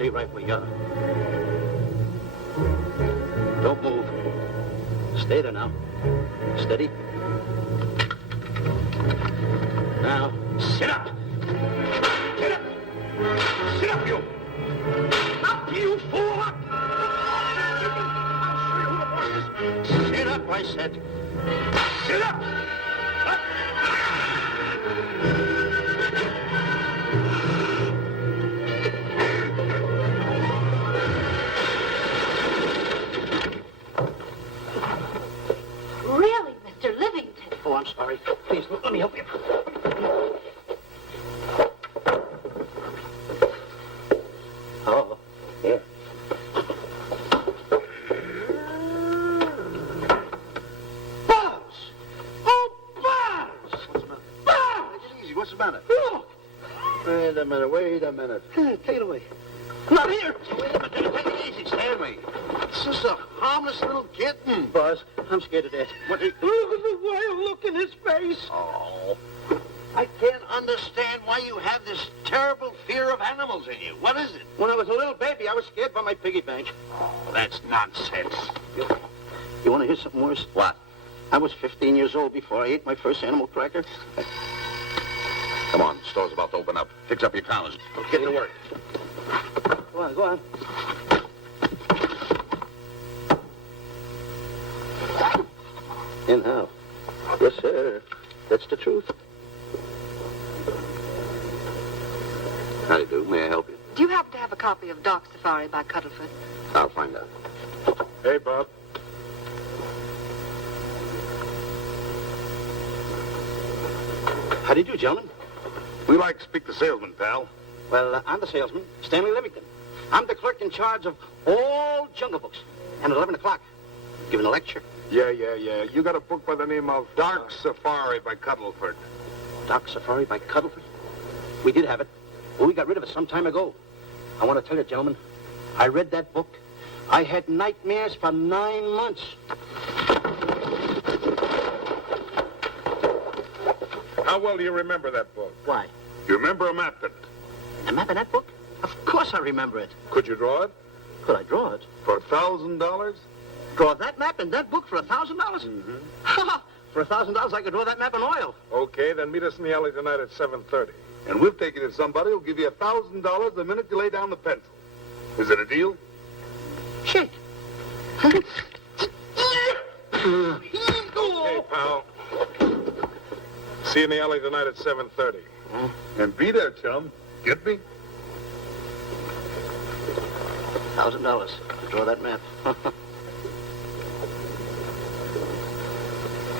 Stay right where you are. Don't move. Stay there now. Steady. Now, sit up. Sit up. Sit up, you. Up, you fool, up. I'll show you who the boss is. Sit up, I said. Sit up. Up. Really, Mr. Livington? Oh, I'm sorry. Please, let me help you. Oh, here. Buzz! Oh, Buzz! What's the matter? Buzz! Take it easy. What's the matter? Look! Wait a minute. Take it away. Not here! Wait a minute. Take it easy, Stanley. It's just a harmless little kitten. Buzz, I'm scared to death. What? Look at the wild look in his face. Oh. I can't understand why you have this terrible fear of animals in you. What is it? When I was a little baby, I was scared by my piggy bank. Oh, that's nonsense. You want to hear something worse? What? I was 15 years old before I ate my first animal cracker. Come on, the store's about to open up. Fix up your counters. Let's get to work. Go on, go on. And how? Yes, sir. That's the truth. How do you do? May I help you? Do you happen to have a copy of Dark Safari by Cuttlefoot? I'll find out. Hey, Bob. How do you do, gentlemen? We like to speak to salesman, pal. Well, I'm the salesman, Stanley Livington. I'm the clerk in charge of all Jungle Books. And at 11 o'clock, giving a lecture. Yeah. You got a book by the name of Dark Safari by Cuddleford. Dark Safari by Cuddlefoot? We did have it. But we got rid of it some time ago. I want to tell you, gentlemen, I read that book. I had nightmares for 9 months. How well do you remember that book? Why? You remember a map in it? A map in that book? Of course I remember it. Could you draw it? Could I draw it? For $1,000? Draw that map in that book for $1,000? Mm-hmm. For $1,000, I could draw that map in oil. Okay, then meet us in the alley tonight at 7:30. And we'll take you to somebody who'll give you $1,000 the minute you lay down the pencil. Is it a deal? Shake. Okay, pal. See you in the alley tonight at 7:30. And be there, chum. Get me? $1,000 to draw that map.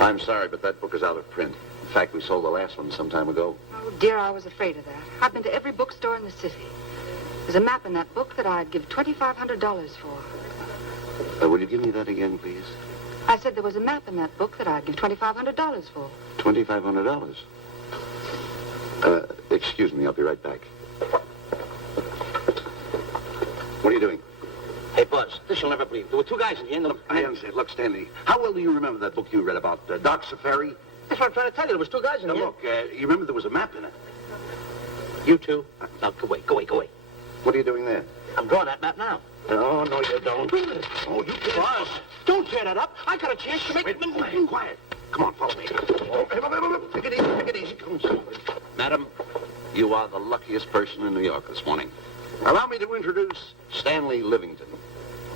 I'm sorry, but that book is out of print. In fact, we sold the last one some time ago. Oh, dear, I was afraid of that. I've been to every bookstore in the city. There's a map in that book that I'd give $2,500 for. Will you give me that again, please? I said there was a map in that book that I'd give $2,500 for. $2,500. Excuse me, I'll be right back. What are you doing? Hey, Buzz, this you'll never believe. There were two guys in the end of the... I understand. Look, Stanley, how well do you remember that book you read about Dark Safari? That's what I'm trying to tell you. There was two guys in Now, the end. look, you remember there was a map in it. You two. Now, go away. What are you doing there? I'm drawing that map now. No, you don't. Oh, you can't. Buzz, don't tear that up. I got a chance to make... Wait, quiet. Come on, follow me. Oh, hey, take it easy. Come on. Madam, you are the luckiest person in New York this morning. Allow me to introduce Stanley Livington,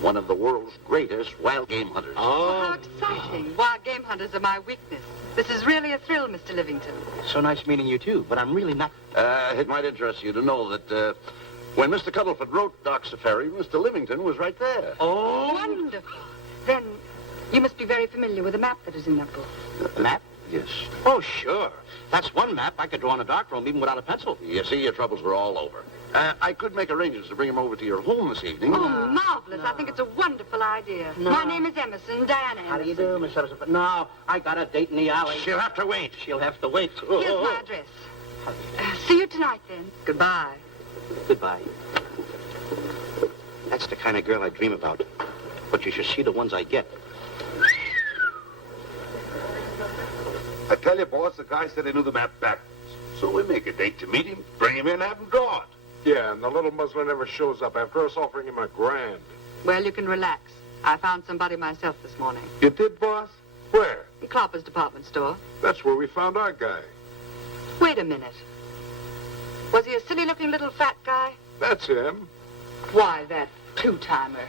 one of the world's greatest wild game hunters. Oh, how exciting. Wild game hunters are my weakness. This is really a thrill, Mr. Livington. So nice meeting you, too, but I'm really not... It might interest you to know that when Mr. Cuddleford wrote Dark Safari, Mr. Livington was right there. Oh! Wonderful. Then you must be very familiar with the map that is in that book. The map? Yes. Oh, sure. That's one map I could draw in a darkroom even without a pencil. You see, your troubles were all over. I could make arrangements to bring him over to your home this evening. Oh, marvelous. I think it's a wonderful idea. No. My name is Emerson, Diana Emerson. How do you do, Miss Emerson? No, I got a date in the alley. She'll have to wait. She'll have to wait. Here's my address. See you tonight, then. Goodbye. Goodbye. That's the kind of girl I dream about. But you should see the ones I get. I tell you, boss, the guy said he knew the map backwards. So we make a date to meet him, bring him in, have him draw it. Yeah, and the little muzzler never shows up after us offering him $1,000. Well, you can relax. I found somebody myself this morning. You did, boss? Where? In Clopper's department store. That's where we found our guy. Wait a minute. Was he a silly-looking little fat guy? That's him. Why, that two-timer.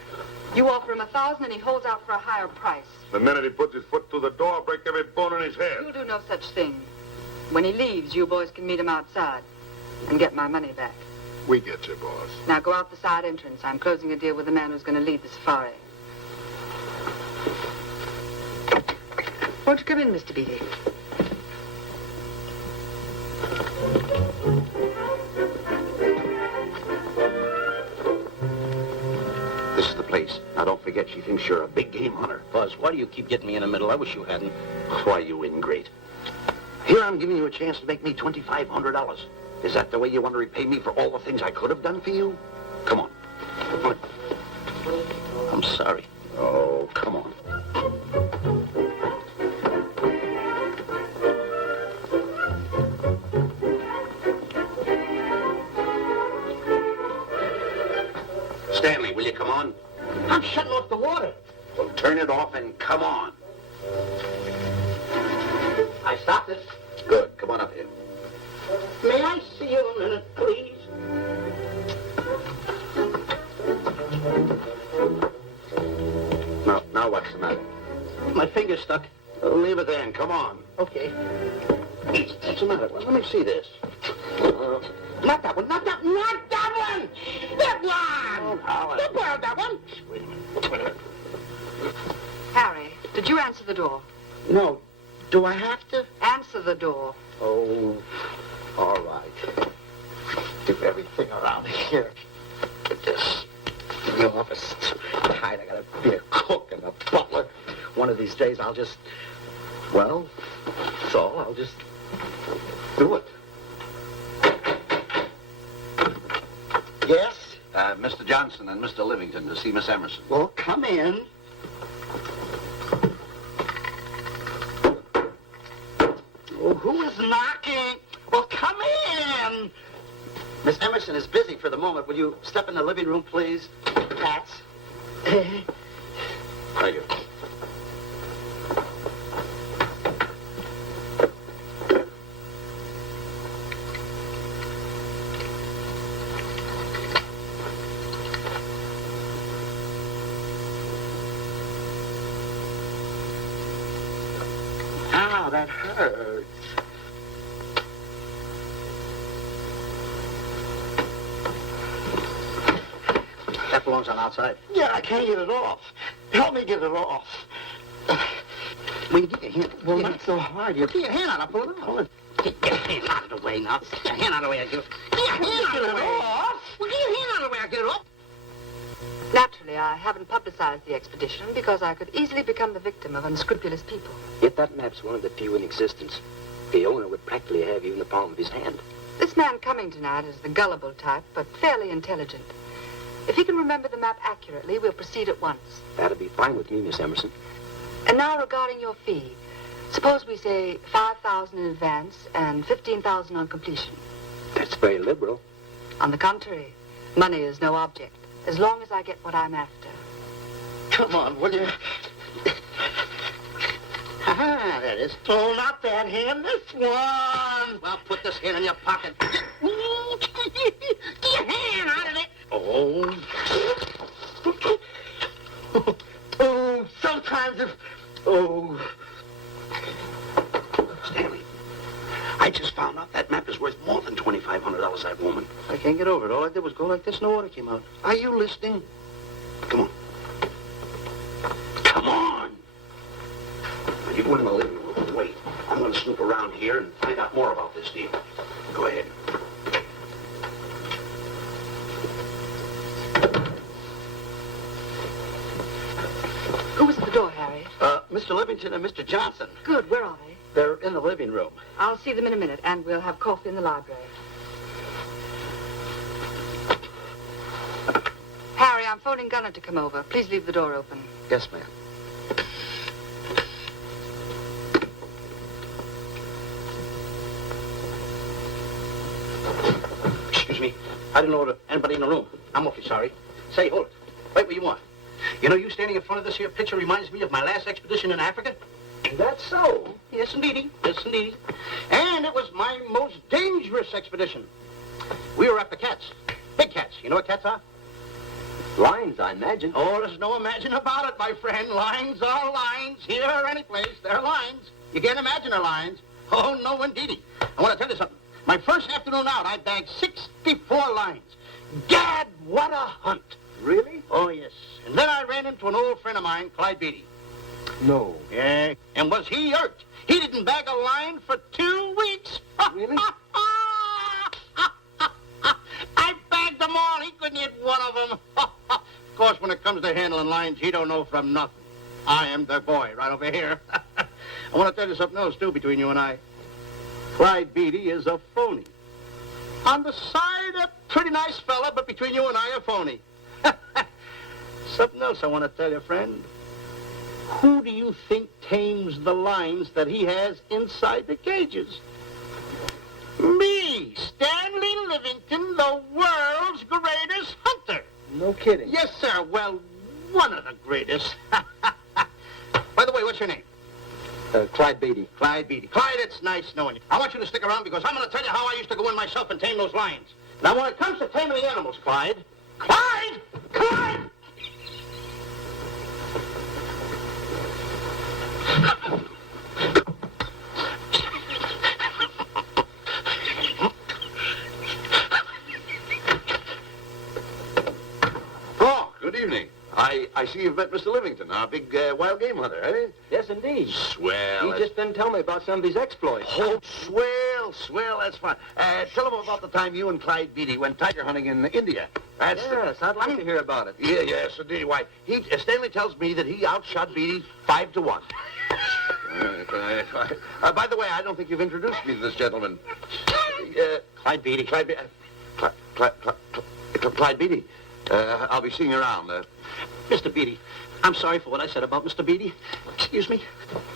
You offer him $1,000 and he holds out for a higher price. The minute he puts his foot through the door, I'll break every bone in his head. You'll do no such thing. When he leaves, you boys can meet him outside and get my money back. We get you, boss. Now go out the side entrance. I'm closing a deal with the man who's going to lead the safari. Won't you come in, Mr. Beatty? This is the place. Now, don't forget, she thinks you're a big game hunter. Buzz, why do you keep getting me in the middle? I wish you hadn't. Why, you ingrate. Here I'm giving you a chance to make me $2,500. Is that the way you want to repay me for all the things I could have done for you? Come on. Come on. I'm sorry. Oh, come on. Stanley, will you come on? I'm shutting off the water. Well, turn it off and come on. I stopped it. Good. Come on up here. May I see you a minute, please? Now what's the matter? My finger's stuck. Leave it there and come on. Okay. What's the matter? Well, let me see this. Not that one, not that one! That one! Alan. Don't borrow that one! Wait a minute. Harry, did you answer the door? No. Do I have to? Answer the door. Oh, all right. Do everything around here. Get this. In the office. Tight. I gotta be a cook and a butler. One of these days I'll just... Well, that's all. I'll just do it. Yes? Mr. Johnson and Mr. Livington to see Miss Emerson. Well, come in. Oh, who is knocking? Well, come in. Miss Emerson is busy for the moment. Will you step in the living room, please? Pats. Thank you. Ow, that hurts. That belongs on outside. Yeah, I can't get it off. Help me get it off. Well, you get your hand. Well, not so hard. You get your hand out. I'll pull it out. Get your hand out of the way now. Get your hand out of the way. Get your hand out of the way. Well, get your hand out of the way. I'll get it off. Naturally, I haven't publicized the expedition because I could easily become the victim of unscrupulous people. Yet that map's one of the few in existence. The owner would practically have you in the palm of his hand. This man coming tonight is the gullible type, but fairly intelligent. If he can remember the map accurately, we'll proceed at once. That'll be fine with me, Miss Emerson. And now regarding your fee. Suppose we say $5,000 in advance and $15,000 on completion. That's very liberal. On the contrary, money is no object, as long as I get what I'm after. Come on, will you? Ah, there it is. Oh, not that hand, this one. Well, put this hand in your pocket. Get your hand out of it. Oh. Oh, sometimes if... Oh. Stanley, I just found out that map is worth more than $2,500 that woman. I can't get over it. All I did was go like this and the water came out. Are you listening? Come on. Come on. Now, you go in the living room and wait. I'm going to snoop around here and find out more about this deal. Go ahead. Who was at the door, Harry? Mr. Livington and Mr. Johnson. Good, where are they? They're in the living room. I'll see them in a minute, and we'll have coffee in the library. Harry, I'm phoning Gunner to come over. Please leave the door open. Yes, ma'am. Excuse me. I didn't know anybody in the room. I'm awfully sorry. Say, hold it. Wait where you are. You know, you standing in front of this here picture reminds me of my last expedition in Africa. That's so. Yes, indeedy. Yes, indeedy. And it was my most dangerous expedition. We were after cats. Big cats. You know what cats are? Lions, I imagine. Oh, there's no imagine about it, my friend. Lines are lines. Here or any place, they're lines. You can't imagine they're lines. Oh, no, indeedy. I want to tell you something. My first afternoon out, I bagged 64 lines. Gad, what a hunt. Really? Oh, yes. And then I ran into an old friend of mine, Clyde Beatty. No. Yeah. And was he hurt? He didn't bag a line for 2 weeks. Really? I bagged them all. He couldn't hit one of them. Of course, when it comes to handling lines, he don't know from nothing. I am the boy right over here. I want to tell you something else, too, between you and I. Clyde Beatty is a phony. On the side, a pretty nice fella, but between you and I, a phony. Something else I want to tell you, friend. Who do you think tames the lines that he has inside the cages? Me, Stanley Livington, the world's greatest hunter. No kidding. Yes, sir. Well, one of the greatest. By the way, what's your name? Clyde Beatty. Clyde Beatty. Clyde, it's nice knowing you. I want you to stick around because I'm going to tell you how I used to go in myself and tame those lions. Now, when it comes to taming the animals, Clyde... Clyde! Clyde! Oh, good evening. I see you've met Mr. Livington, our big wild game hunter, eh? Yes, indeed. Swell. He just didn't tell me about some of his exploits. Oh, swell, that's fine. Tell him about the time you and Clyde Beatty went tiger hunting in India. That's Yes, I'd like to hear about it. Yes, indeed. Why, Stanley tells me that he outshot Beatty 5-1. By the way, I don't think you've introduced me to this gentleman. Clyde Beatty. Clyde Beatty. I'll be seeing you around. Mr. Beatty, I'm sorry for what I said about Mr. Beatty. Excuse me.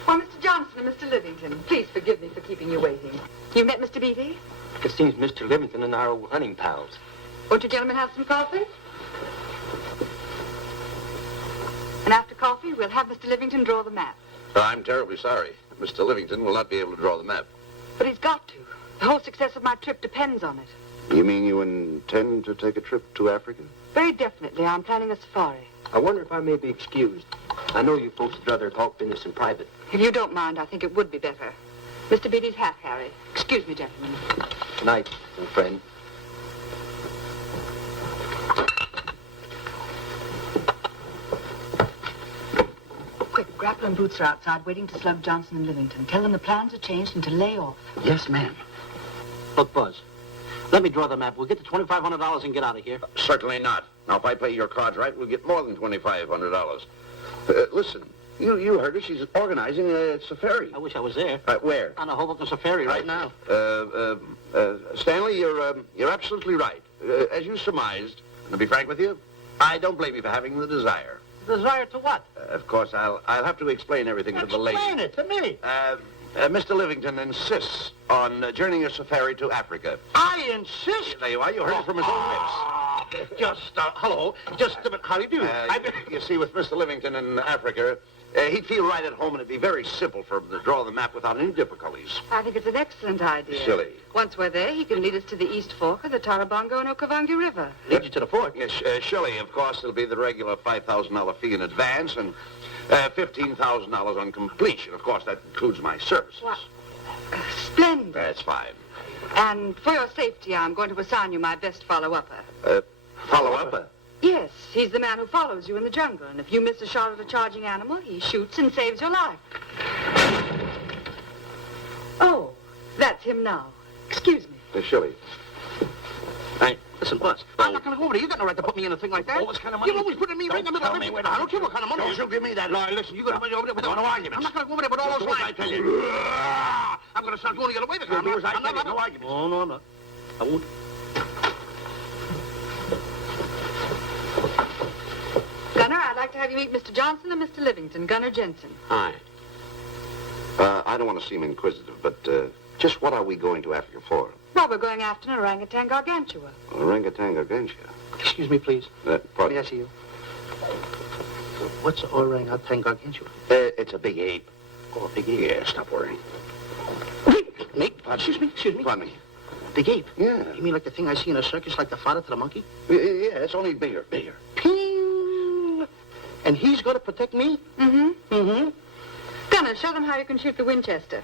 Why, Mr. Johnson and Mr. Livington, please forgive me for keeping you waiting. You met Mr. Beatty? It seems Mr. Livington and I are old hunting pals. Won't you gentlemen have some coffee? And after coffee, we'll have Mr. Livington draw the map. I'm terribly sorry. Mr. Livington will not be able to draw the map. But he's got to. The whole success of my trip depends on it. You mean you intend to take a trip to Africa? Very definitely. I'm planning a safari. I wonder if I may be excused. I know you folks would rather talk business in private. If you don't mind, I think it would be better. Mr. Beatty's hat, Harry. Excuse me, gentlemen. Night, old friend. Quick, Grapple and Boots are outside waiting to slug Johnson and Livington. Tell them the plans are changed and to lay off. Yes, ma'am. Look, Buzz, let me draw the map. We'll get the $2,500 and get out of here. Certainly not. Now, if I play your cards right, we'll get more than $2,500. Listen, you heard her. She's organizing a safari. I wish I was there. Where? On a Hoboken safari right now. Stanley, you're absolutely right. As you surmised, and to be frank with you, I don't blame you for having the desire. Desire to what? Of course, I'll have to explain everything to the lady. Explain it to me. Mr. Livington insists on journeying a safari to Africa. I insist. There you are. You heard it from his own lips. Hello. Just a minute. How do you do? You see, with Mr. Livington in Africa, he'd feel right at home, and it'd be very simple for him to draw the map without any difficulties. I think it's an excellent idea. Silly. Once we're there, he can lead us to the East Fork of the Tarabongo and Okavango River. Lead you to the fort. Yes, Shelley, of course, it'll be the regular $5,000 fee in advance and $15,000 on completion. Of course, that includes my services. What? Splendid. That's fine. And for your safety, I'm going to assign you my best follow-upper. Follow-up? Yes, he's the man who follows you in the jungle. And if you miss a shot at a charging animal, he shoots and saves your life. Oh, that's him now. Excuse me. Shelley. Listen, Buzz, I'm not going to go over there. You got no right to put me in a thing like that. Oh, what kind of money? You're always putting me right in the middle of everything. I don't care what kind of money. Don't you give me that. No, listen, you're going to put me over there with No arguments. I'm not going to go over there with all those lines. I tell you. I'm going to start going to get away with it. You'll do as I tell you. No arguments. No, I'm not. I won't. Gunner, I'd like to have you meet Mr. Johnson and Mr. Livington, Gunner Jensen. Hi. I don't want to seem inquisitive, but just what are we going to Africa for? Well, we're going after an orangutan gargantua. Orangutan gargantua. Excuse me, please. Pardon? May I see you? What's orangutan gargantua? It's a big ape. Oh, a big ape. Yeah, stop worrying. Nick, excuse me. Pardon me. Big ape? Yeah. You mean like the thing I see in a circus, like the fodder to the monkey? Yeah, it's only bigger. Ping! And he's going to protect me? Mm-hmm. Mm-hmm. Gunner, show them how you can shoot the Winchester.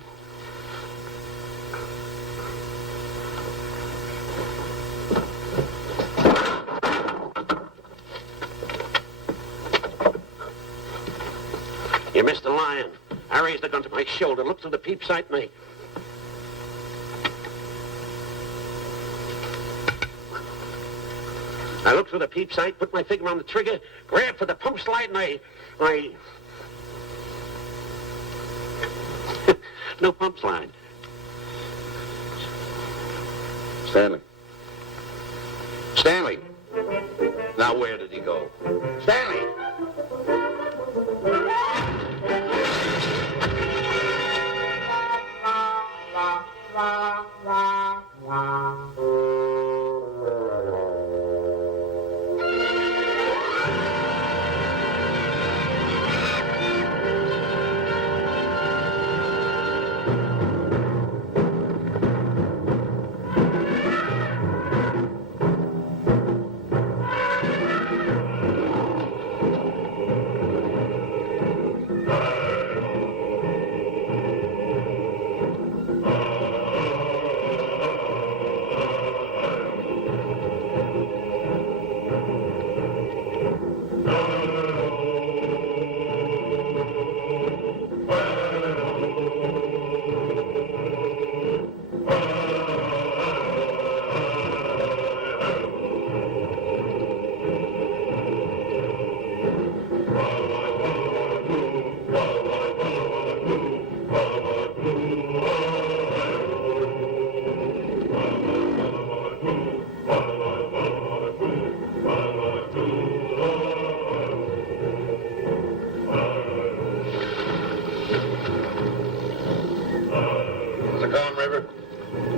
You missed the lion. I raised the gun to my shoulder, looked through the peep sight, and I looked through the peep sight, put my finger on the trigger, grabbed for the pump slide, and I... No pump slide. Stanley. Stanley. Now where did he go? Stanley!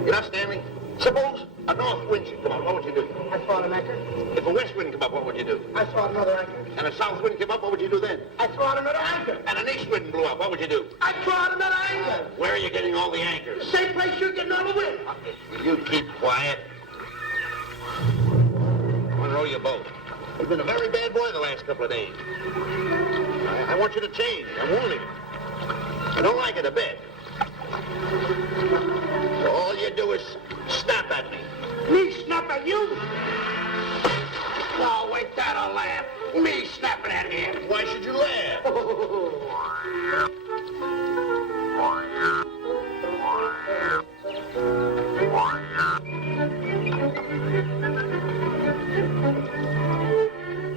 You know, Stanley, suppose a north wind should come up, what would you do? I throw out an anchor. If a west wind come up, what would you do? I throw out another anchor. And a south wind came up, what would you do then? I throw out another anchor. And an east wind blew up, what would you do? I throw out another anchor. Where are you getting all the anchors? Same place you're getting all the wind. Will you keep quiet? I'm gonna row you both. You've been a very bad boy the last couple of days. I want you to change. I'm warning you. I don't like it a bit. So all you do is snap at me. Me snap at you? Oh, wait, that'll laugh. Me snapping at him. Why should you laugh?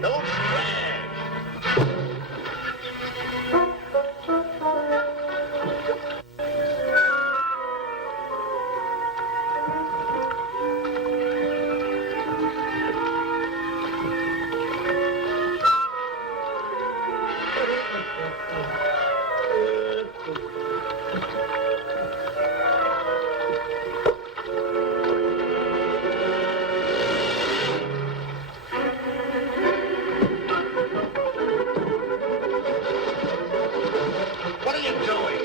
Don't splash. What are you doing?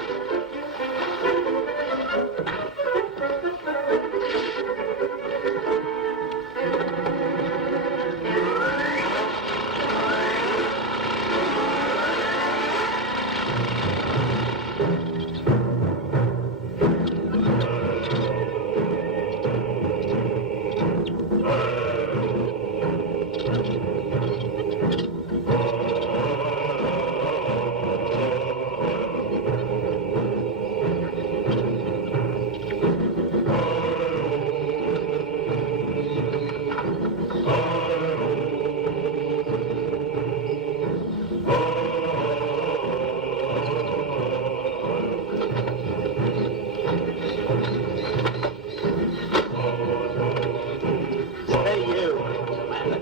Hey, you.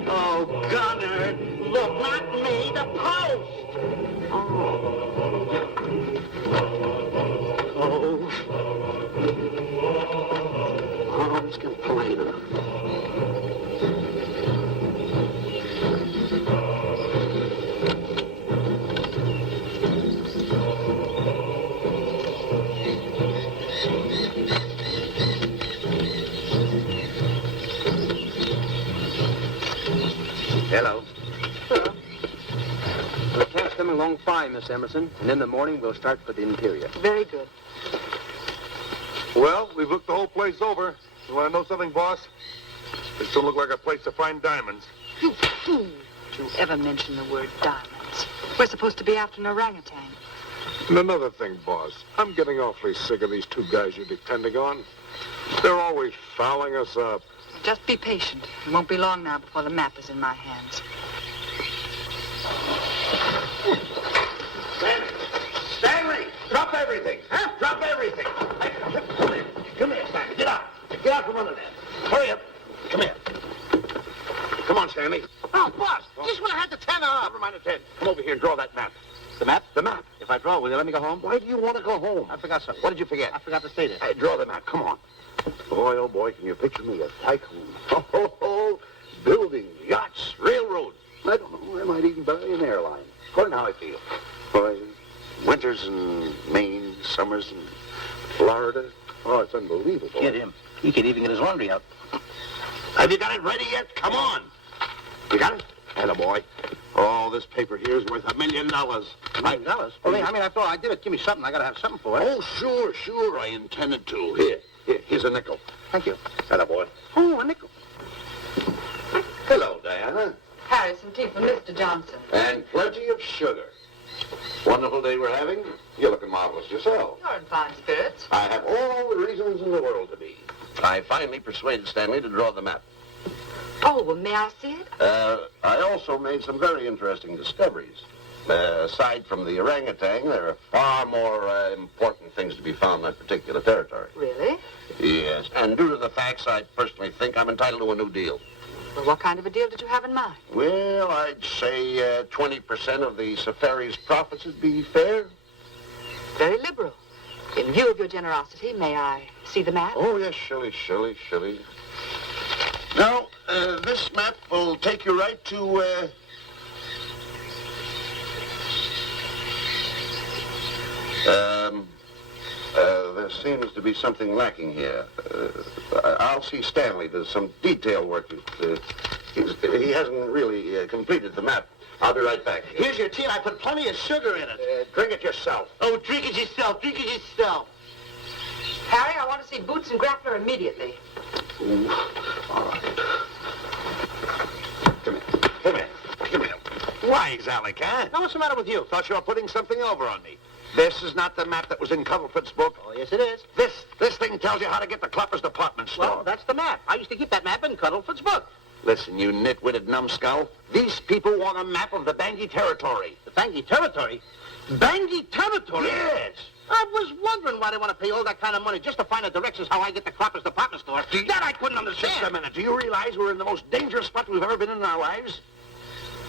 Oh, Gunner. Look, not me, the post. Oh. Oh, Let's get polite enough. Hello. Hello. The camp's coming along fine, Miss Emerson. And in the morning, we'll start for the interior. Very good. Well, we've looked the whole place over. You want to know something, boss? This don't look like a place to find diamonds. You fool. Don't you ever mention the word diamonds. We're supposed to be after an orangutan. And another thing, boss. I'm getting awfully sick of these two guys you're depending on. They're always fouling us up. Just be patient. It won't be long now before the map is in my hands. Stanley, drop everything. Huh? Drop everything. Come here. Come here, Stanley. Get out. Get out from under there. Hurry up. Come here. Come on, Stanley. Oh, boss, just when I had the 10 off. Never mind the 10. Come over here and draw that map. The map? The map. If I draw, will you let me go home? Why do you want to go home? I forgot something. What did you forget? I forgot to state it. Hey, draw the map. Come on. Boy, oh boy, can you picture me a tycoon? Oh, buildings, yachts, railroads. I don't know. I might even buy an airline. According to how I feel. Boy, winters in Maine, summers in Florida. Oh, it's unbelievable. Get him. He could even get his laundry out. Have you got it ready yet? Come on. You got it? Attaboy. Oh, this paper here is worth $1 million. $1 million? Well, I mean, after all, I did it. Give me something. I got to have something for it. Oh, sure. I intended to. Here's a nickel. Thank you. Attaboy. Oh, a nickel. Hello, Diana. Harry, some tea for Mr. Johnson. And plenty of sugar. Wonderful day we're having. You're looking marvelous yourself. You're in fine spirits. I have all the reasons in the world to be. I finally persuaded Stanley to draw the map. Oh, well, may I see it? I also made some very interesting discoveries. Aside from the orangutan, there are far more important things to be found in that particular territory. Really? Yes, and due to the facts, I personally think I'm entitled to a new deal. Well, what kind of a deal did you have in mind? Well, I'd say 20% of the safari's profits would be fair. Very liberal. In view of your generosity, may I see the map? Oh, yes, Shirley. Now, this map will take you right to, there seems to be something lacking here. I'll see Stanley. There's some detail work. He hasn't really completed the map. I'll be right back. Here's your tea, and I put plenty of sugar in it. Drink it yourself. Oh, drink it yourself. Harry, I want to see Boots and Grappler immediately. Ooh, all right. Come here. Why, Zalek, huh? Now, what's the matter with you? Thought you were putting something over on me. This is not the map that was in Cuddlefoot's book. Oh, yes, it is. This thing tells you how to get to Clapper's department store. Well, that's the map. I used to keep that map in Cuddlefoot's book. Listen, you nitwitted numbskull. These people want a map of the Bangui territory. The Bangui territory? Bangui territory? Yes. I was wondering why they want to pay all that kind of money just to find the directions how I get to Clapper's department store. That I couldn't understand. Just a minute. Do you realize we're in the most dangerous spot we've ever been in our lives?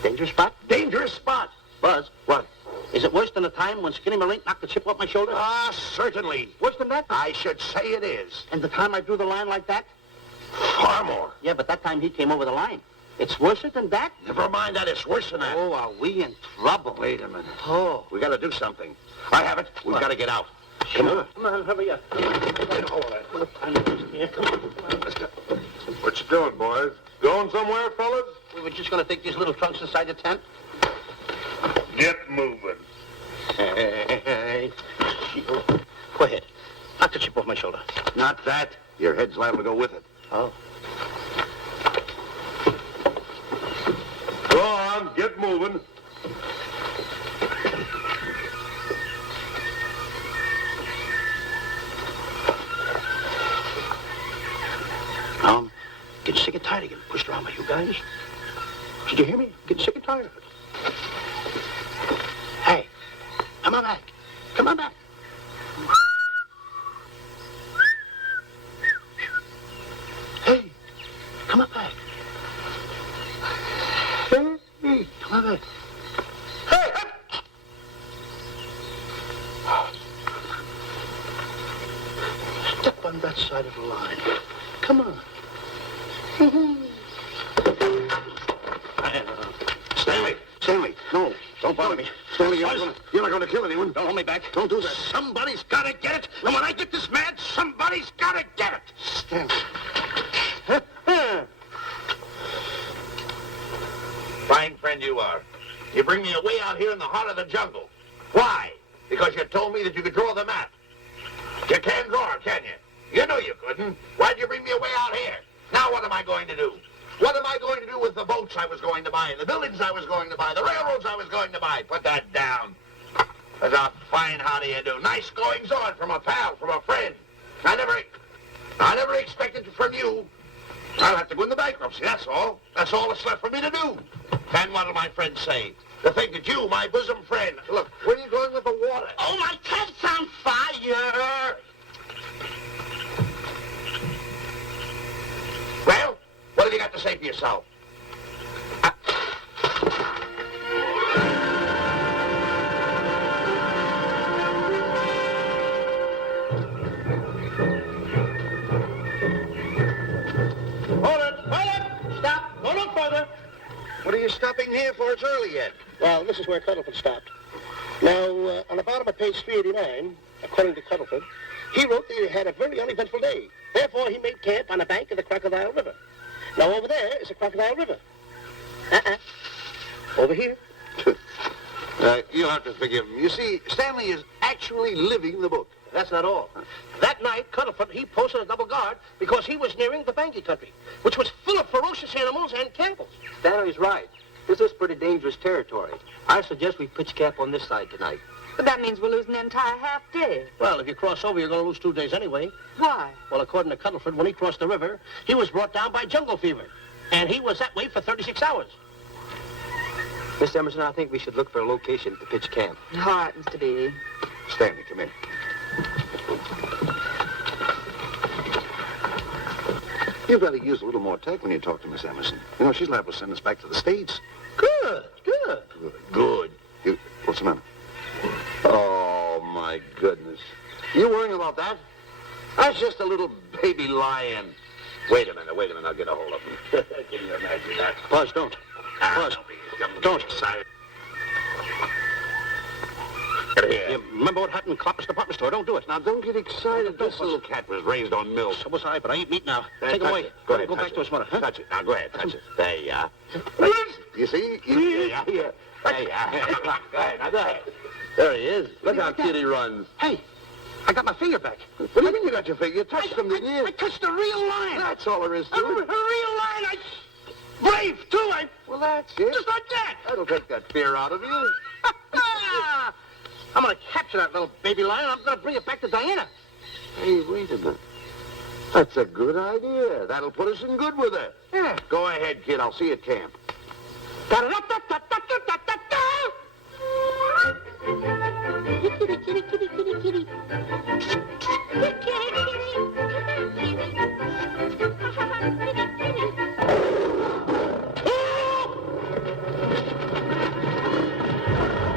Dangerous spot? Dangerous spot. Buzz, What? is it worse than the time when Skinny Malink knocked the chip off my shoulder? Ah, certainly. Worse than that? I should say it is. And the time I drew the line like that? Far more. Yeah, but that time he came over the line. It's worse than that? Never mind that. It's worse than that. Oh, are we in trouble? Wait a minute. Oh. We got to do something. I have it. We've got to get out. Come on. Come on, hurry up. Yeah, come on. Let's go. What you doing, boys? Going somewhere, fellas? We were just going to take these little trunks inside the tent. Get moving. Hey. Go ahead. Knock the chip off my shoulder. Not that. Your head's liable to go with it. Oh. Go on, get moving. I'm getting sick and tired of getting pushed around by you guys. Did you hear me? Getting sick and tired of it. Hey, come on back. Come on back. Hey, come on back. Hey, come on back. Hey, step on that side of the line. Come on. Stanley, no. Don't bother me. Stanley, you're not going to kill anyone. Don't hold me back. Don't do that. Somebody's got to get it. And when I get this mad, somebody's got to get it. Stanley. Fine friend you are. You bring me away out here in the heart of the jungle. Why? Because you told me that you could draw the map. You can't draw, can you? You know you couldn't. Why'd you bring me away out here? Now what am I going to do? What am I going to do with the boats I was going to buy, and the buildings I was going to buy, the railroads I was going to buy? Put that down. That's a fine how do you do. Nice goings on from a pal, from a friend. I never expected from you. I'll have to go into bankruptcy, that's all. That's all that's left for me to do. And what'll my friends say? To think that you, my bosom friend... Look, where are you going with the water? Oh, my cat's on fire. Well, what have you got to say for yourself? Stop. Go no further. What are you stopping here for? It's early yet. Well, this is where Cuddlefoot stopped. Now, on the bottom of page 389, according to Cuddlefoot, he wrote that he had a very uneventful day. Therefore, he made camp on the bank of the Crocodile River. Now, over there is the Crocodile River. Over here. You'll have to forgive him. You see, Stanley is actually living the book. That's not all. That night, Cuddlefoot, he posted a double guard because he was nearing the Banky country, which was full of ferocious animals and cannibals. Stanley's right. This is pretty dangerous territory. I suggest we pitch camp on this side tonight. But that means we'll lose an entire half day. Well, if you cross over, you're going to lose 2 days anyway. Why? Well, according to Cuddlefoot, when he crossed the river, he was brought down by jungle fever. And he was that way for 36 hours. Miss Emerson, I think we should look for a location to pitch camp. All right, Mr. Beatty. Stanley, come in. You've got to use a little more tact when you talk to Miss Emerson. You know, she's liable to send us back to the States. Good. Good. What's the matter? Oh, my goodness. You worrying about that? That's just a little baby lion. Wait a minute. I'll get a hold of him. Can you imagine that? Buzz, don't. Buzz, don't. Excited. Get here. You remember what happened in Clopper's department store? Don't do it. Now, don't get excited. This little cat was raised on milk. So was I, but I eat meat now. Take it Touch away. it. Go ahead, Go touch back it. to his mother. Huh? Touch it. Now, go ahead, touch it. There you are. You see? There you are. Go ahead, now go ahead. There he is. Look how Kitty runs. Hey, I got my finger back. What do you mean you got your finger? You touched him, didn't you? I touched a real lion. That's all there is to A it. real lion. Brave, too. Well, that's it. Just like that. That'll take that fear out of you. I'm going to capture that little baby lion. I'm going to bring it back to Diana. Hey, wait a minute. That's a good idea. That'll put us in good with her. Yeah. Go ahead, kid. I'll see you at camp. Kitty, kitty, kitty, kitty, kitty. Kitty,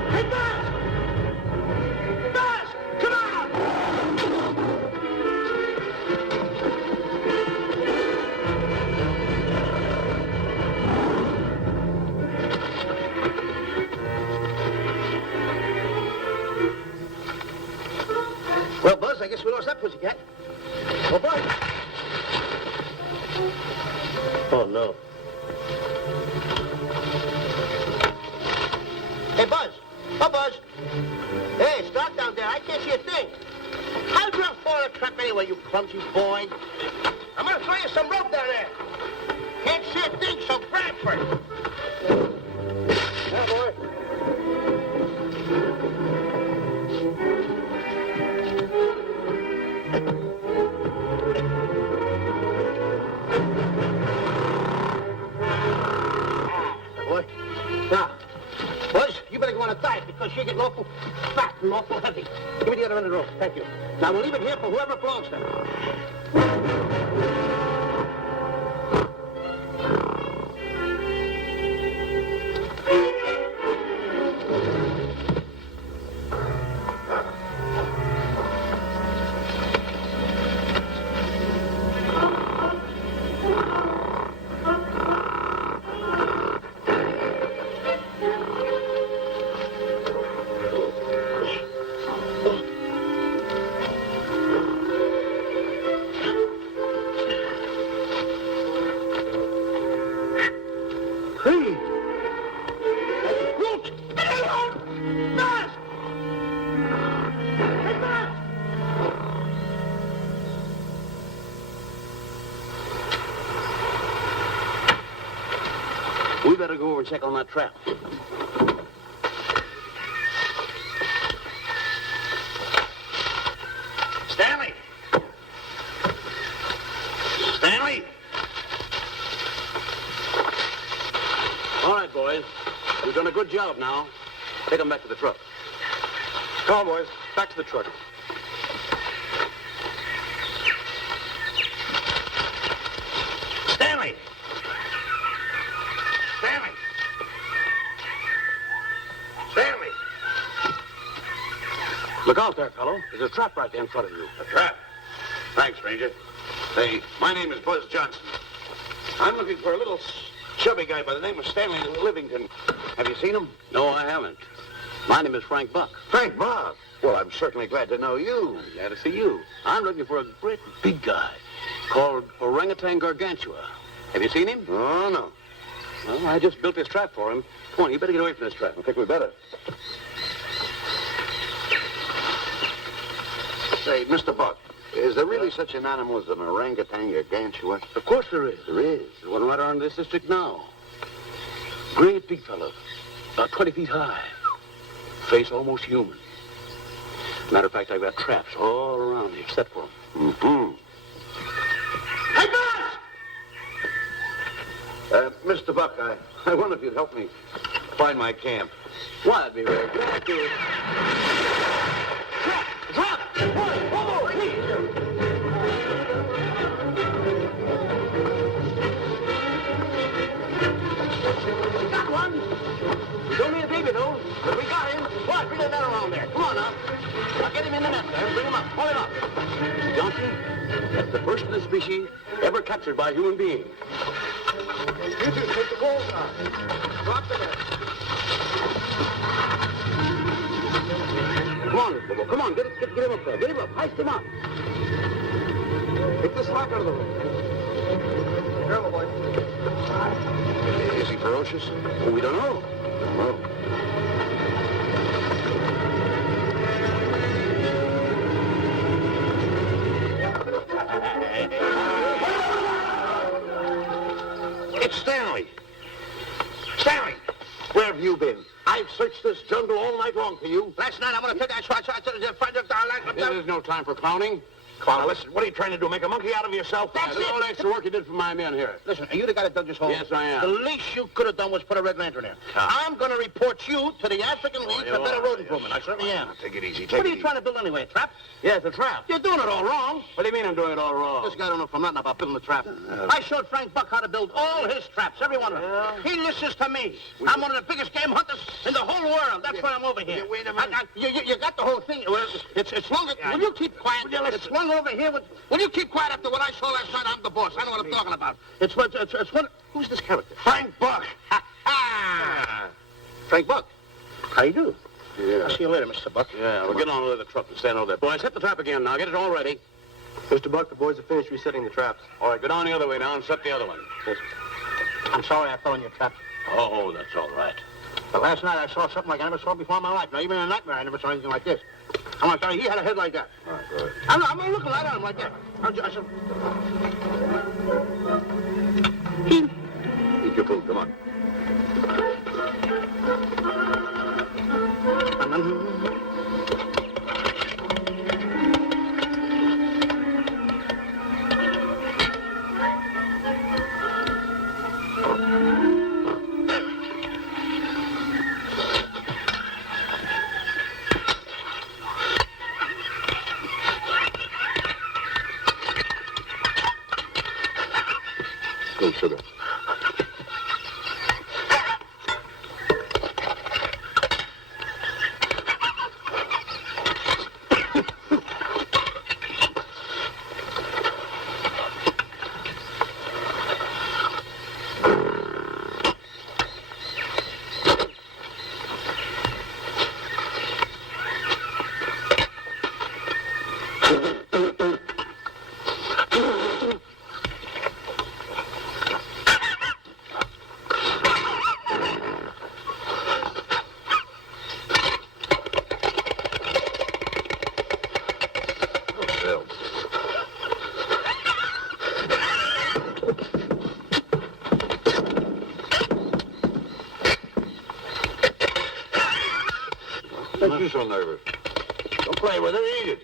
Hey, Buzz! Buzz, come on! Well, Buzz, I guess we lost that pussycat. Well, Buzz. Oh, no. Hey, Buzz. Oh, Buzz. Hey, it's dark down there. I can't see a thing. How'd you fall in a trap anyway, you clumsy boy? I'm going to throw you some rope down there. Can't see a thing, so grab for it. Yeah, boy. Boy. Now, Buzz, you better go on a diet because you're getting awful fat and awful heavy. Give me the other end of the rope. Thank you. Now, we'll leave it here for whoever it belongs to. Hey! Look! Get along! Fast! Hey, fast! We better go over and check on that trap. Stanley! Stanley! All right, boys. We've done a good job now. Take them back to the truck. Come on, boys. Back to the truck. Stanley! Stanley! Stanley! Look out there, fellow. There's a trap right there in front of you. A trap. Thanks, Ranger. Hey, my name is Buzz Johnson. I'm looking for a little chubby guy by the name of Stanley Livington. Have you seen him? No, I haven't. My name is Frank Buck. Frank Bob. Well, I'm certainly glad to know you. Glad to see you. I'm looking for a great big guy called Orangutan Gargantua. Have you seen him? Oh, no. Well, I just built this trap for him. Come on, you better get away from this trap. I think we better. Say, Mr. Buck, is there really such an animal as an orangutan gargantua? Of course there is. There is. There's one right around this district now. Great big fellow, about 20 feet high. Face almost human. Matter of fact, I've got traps all around here set for him. Mm-hmm. Hey, Buzz! Mr. Buck, I wonder if you'd help me find my camp. Why, I'd be very glad to. Trap! Trap! Whoa, please! Got one! He's only a baby, though, but we got him. What? Bring that net around there. Come on, now. Now, get him in the net there. Bring him up. Hold him up. Johnson, that's the first of the species ever captured by a human being. You two take the balls out. Drop the net. Come on, little Bobo. Come on, get him up there. Get him up. Heist him up. Take the slack out of the way. Careful, boy. Is he ferocious? Well, we don't know. Don't know. It's Stanley. Stanley, where have you been? I've searched this jungle all night long for you. Last night, I'm going to take that shot to find out This is no time for clowning. Come on, now listen, what are you trying to do, make a monkey out of yourself? That's There's it. all extra work you did for my men here. Listen, are you the guy that dug this hole? Yes, I am. The least you could have done was put a red lantern there. I'm going to report you to the African League for better road improvement. I certainly am. Take it easy, What are you trying to build anyway, a trap? Yeah, it's a trap. You're doing it all wrong. What do you mean I'm doing it all wrong? This guy don't know from nothing about building a trap. I showed Frank Buck how to build all his traps, every one of them. He listens to me. I'm one of the biggest game hunters in the whole world. That's why I'm over here. Wait a minute. You got the whole thing. Well, it's longer. Will you keep quiet? It's slung over here. Will you keep quiet after what I saw last night? I'm the boss. I know what I'm talking about. It's one. Who's this character? Frank Buck. Frank Buck. How you do? Yeah. I'll see you later, Mr. Buck. Yeah, we're getting on with the truck and stand over there. Boys, hit the trap again now. Get it all ready. Mr. Buck, the boys have finished resetting the traps. All right, go down the other way now and set the other one. I'm sorry I fell in your trap. Oh, that's all right. But last night I saw something like I never saw before in my life. Now, even in a nightmare, I never saw anything like this. I want to tell you, he had a head like that. All right, go ahead. I'm looking right at him like that. I said... Eat your food, come on. Good sugar. What you so nervous? Don't play with it, eat it.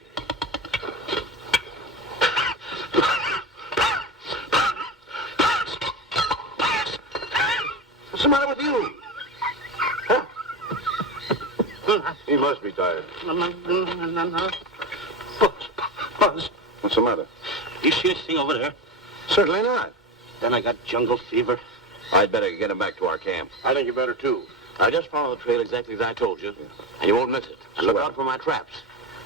What's the matter with you? Huh? He must be tired. Buzz, What's the matter? you see this thing over there? Certainly not. Then I got jungle fever. I'd better get him back to our camp. I think you better, too. I just follow the trail exactly as I told you, and you won't miss it. And look out for my traps.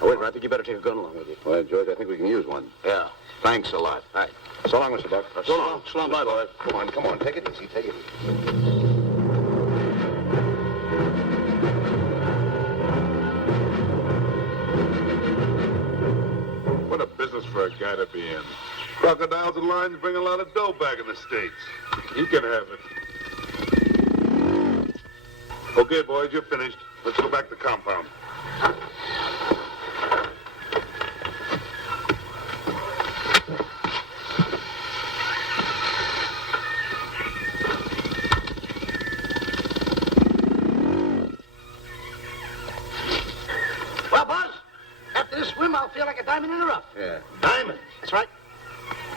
Now, wait, I think you better take a gun along with you. Well, George, I think we can use one. Yeah. Thanks a lot. All right. So long, Mr. Buck. So long. So long. Bye, boys. Come on. Take it easy. Take it easy. What a business for a guy to be in. Crocodiles and lions bring a lot of dough back in the States. You can have it. Okay, boys, you're finished. Let's go back to the compound. Well, Buzz, after this swim, I'll feel like a diamond in the rough. Yeah. Diamond. That's right.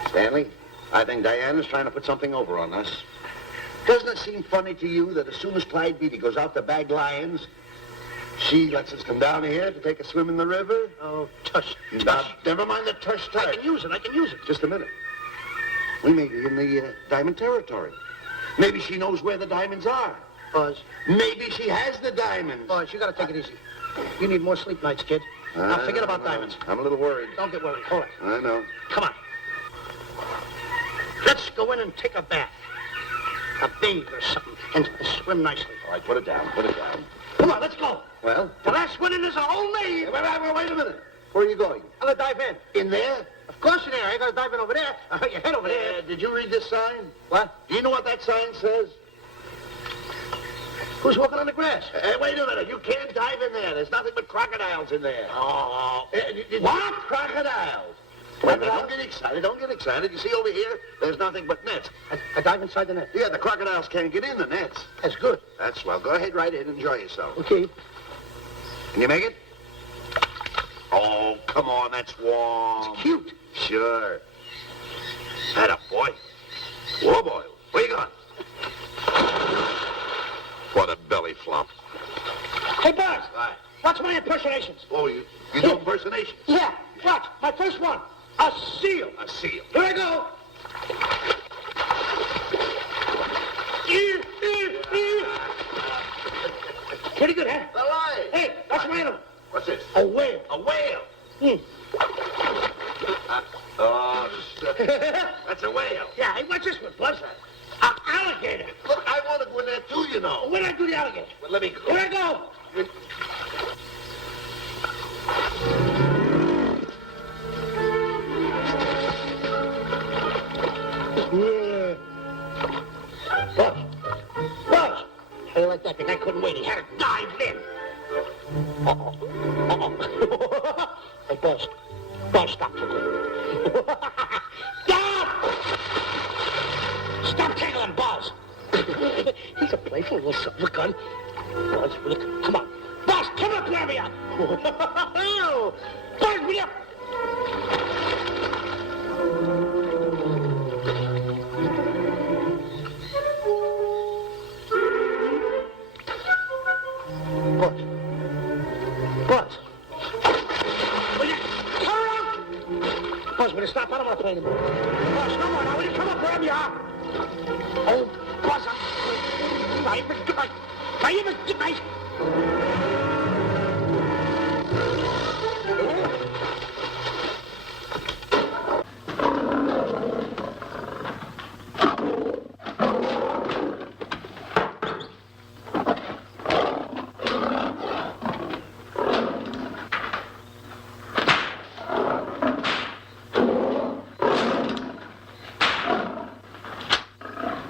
Stanley, I think Diana's trying to put something over on us. Doesn't it seem funny to you that as soon as Clyde Beatty goes out to bag lions, she lets us come down here to take a swim in the river? Oh, tush. Now, never mind the tush. I can use it. Just a minute. We may be in the diamond territory. Maybe she knows where the diamonds are. Buzz. Maybe she has the diamonds. Buzz, you gotta take it easy. You need more sleep nights, kid. Now, forget about diamonds. I'm a little worried. Don't get worried. Hold it. I know. Come on. Let's go in and take a bath. A bathe or something. And swim nicely. All right, put it down. Come on, let's go. Well? The last one in is a whole me. Wait a minute. Where are you going? I'm gonna dive in. In there? Of course in there. I gotta dive in over there. Your head over there. Did you read this sign? What? Do you know what that sign says? Who's walking on the grass? Wait a minute. You can't dive in there. There's nothing but crocodiles in there. Oh. What? Crocodiles? Wait a minute. Don't get excited. You see over here, there's nothing but nets. I dive inside the net. Yeah, the crocodiles can't get in the nets. That's good. That's swell. Go ahead right in. Enjoy yourself. Okay. Can you make it? Oh, come on. That's warm. It's cute. Sure. Atta boy. Whoa, boy. Where you going? What a belly flop. Hey, Buzz. Right. Watch my impersonations. Oh, you do impersonations? Yeah. Watch. My first one. A seal. A seal. Here I go. Pretty good, huh? The lion. Hey, that's my animal. What's this? A whale. A whale. Oh, that's a whale. Yeah, hey, watch this one, Buzz. An alligator. Look, I want to go in there too, you know. Where'd I do the alligator? Well, let me go. Here I go. Yeah. Buzz. Buzz. How do you like that? The guy couldn't wait. He had to dive in. Hey, Buzz. Buzz, stop tickling. Stop! Stop tickling, Buzz. He's a playful little son of a gun. Buzz, look, come on. Buzz, come up, grab me up. Buzz, will you? Buzz. Buzz. Will you turn around? Buzz, will you stop? I don't want to play anymore. Buzz, no more. Now, will you come up wherever you are? Oh, Buzz,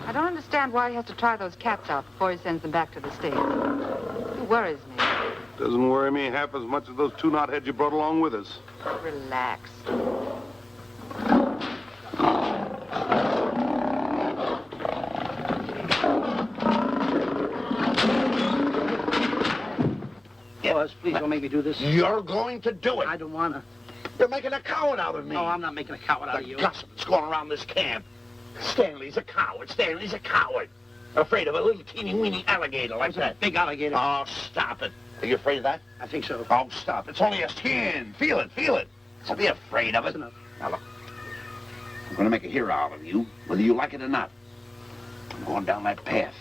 I don't understand why he has to try those cats out before he sends them back to the States. It worries me. Doesn't worry me half as much as those two knotheads you brought along with us. Relax. Yeah, Buzz, please don't make me do this. You're going to do it. I don't want to. You're making a coward out of me. No, I'm not making a coward out of The you. gossip that's going around this camp. Stanley's a coward. Stanley's a coward. Afraid of a little teeny-weeny alligator like that. Big alligator. Oh, stop it. Are you afraid of that? I think so. Oh, stop. It's only a skin. Feel it, feel it. So be afraid of it. That's enough. Now, look. I'm going to make a hero out of you, whether you like it or not. I'm going down that path.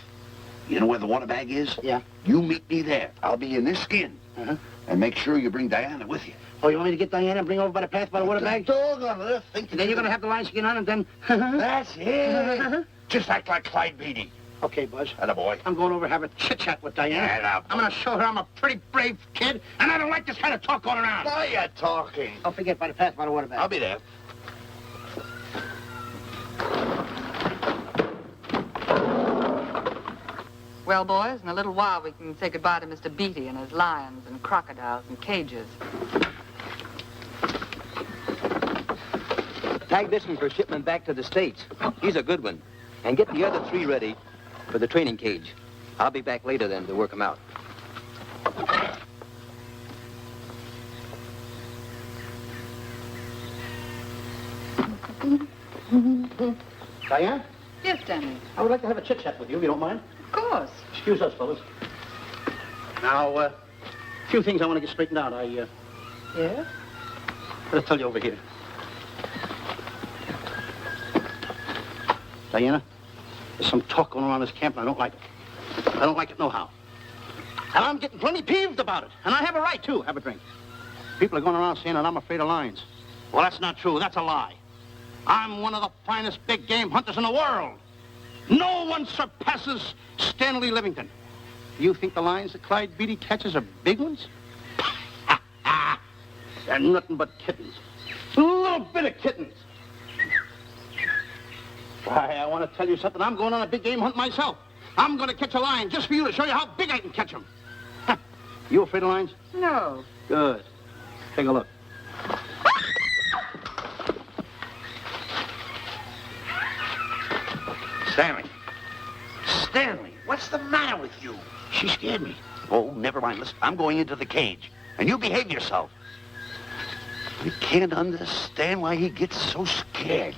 You know where the water bag is? Yeah. You meet me there. I'll be in this skin. Uh-huh. And make sure you bring Diana with you. Oh, you want me to get Diana and bring her over by the path by the water bag? Dog on her. Think And then you're going to have the lion skin on and then... That's it. Just act like Clyde Beatty. Okay, Buzz. Attaboy. I'm going over to have a chit-chat with Diana. Attaboy. I'm going to show her I'm a pretty brave kid, and I don't like this kind of talk going around. Now you're talking. Don't forget by the path by the water bag. I'll be there. Well, boys, in a little while we can say goodbye to Mr. Beatty and his lions and crocodiles and cages. Tag this one for shipment back to the States. He's a good one. And get the other 3 ready for the training cage. I'll be back later then to work them out. Diana, Yes, Stanley. I would like to have a chit-chat with you, if you don't mind. Of course. Excuse us, fellas. Now, a few things I want to get straightened out. Yes? I'll tell you over here. Diana, there's some talk going around this camp, and I don't like it. I don't like it nohow. And I'm getting plenty peeved about it. And I have a right, too. Have a drink. People are going around saying that I'm afraid of lions. Well, that's not true. That's a lie. I'm one of the finest big game hunters in the world. No one surpasses Stanley Livington. You think the lions that Clyde Beatty catches are big ones? They're nothing but kittens. A little bit of kittens. Why, I want to tell you something. I'm going on a big game hunt myself. I'm going to catch a lion just for you to show you how big I can catch him. You afraid of lions? No. Good. Take a look. Stanley. Stanley, what's the matter with you? She scared me. Oh, never mind. Listen, I'm going into the cage. And you behave yourself. I can't understand why he gets so scared.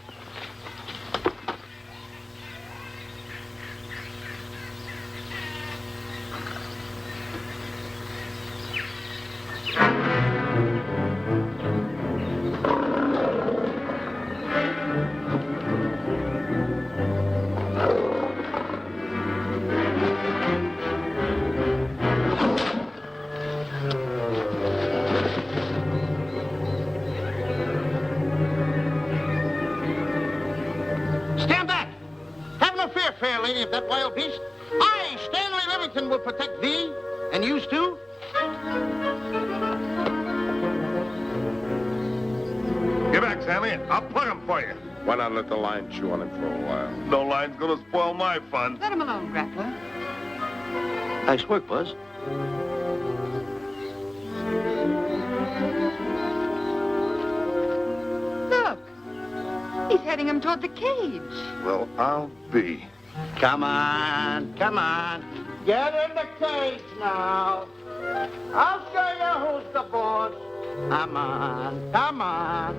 Stand back! Have no fear, fair lady of that wild beast. I, Stanley Livington, will protect thee, and yous too. Get back, Stanley. I'll plug him for you. Why not let the lion chew on him for a while? No lion's gonna spoil my fun. Let him alone, Grappler. Nice work, Buzz. Look. He's heading him toward the cage. Well, I'll be. Come on, come on. Get in the cage now. I'll show you who's the boss. Come on, come on.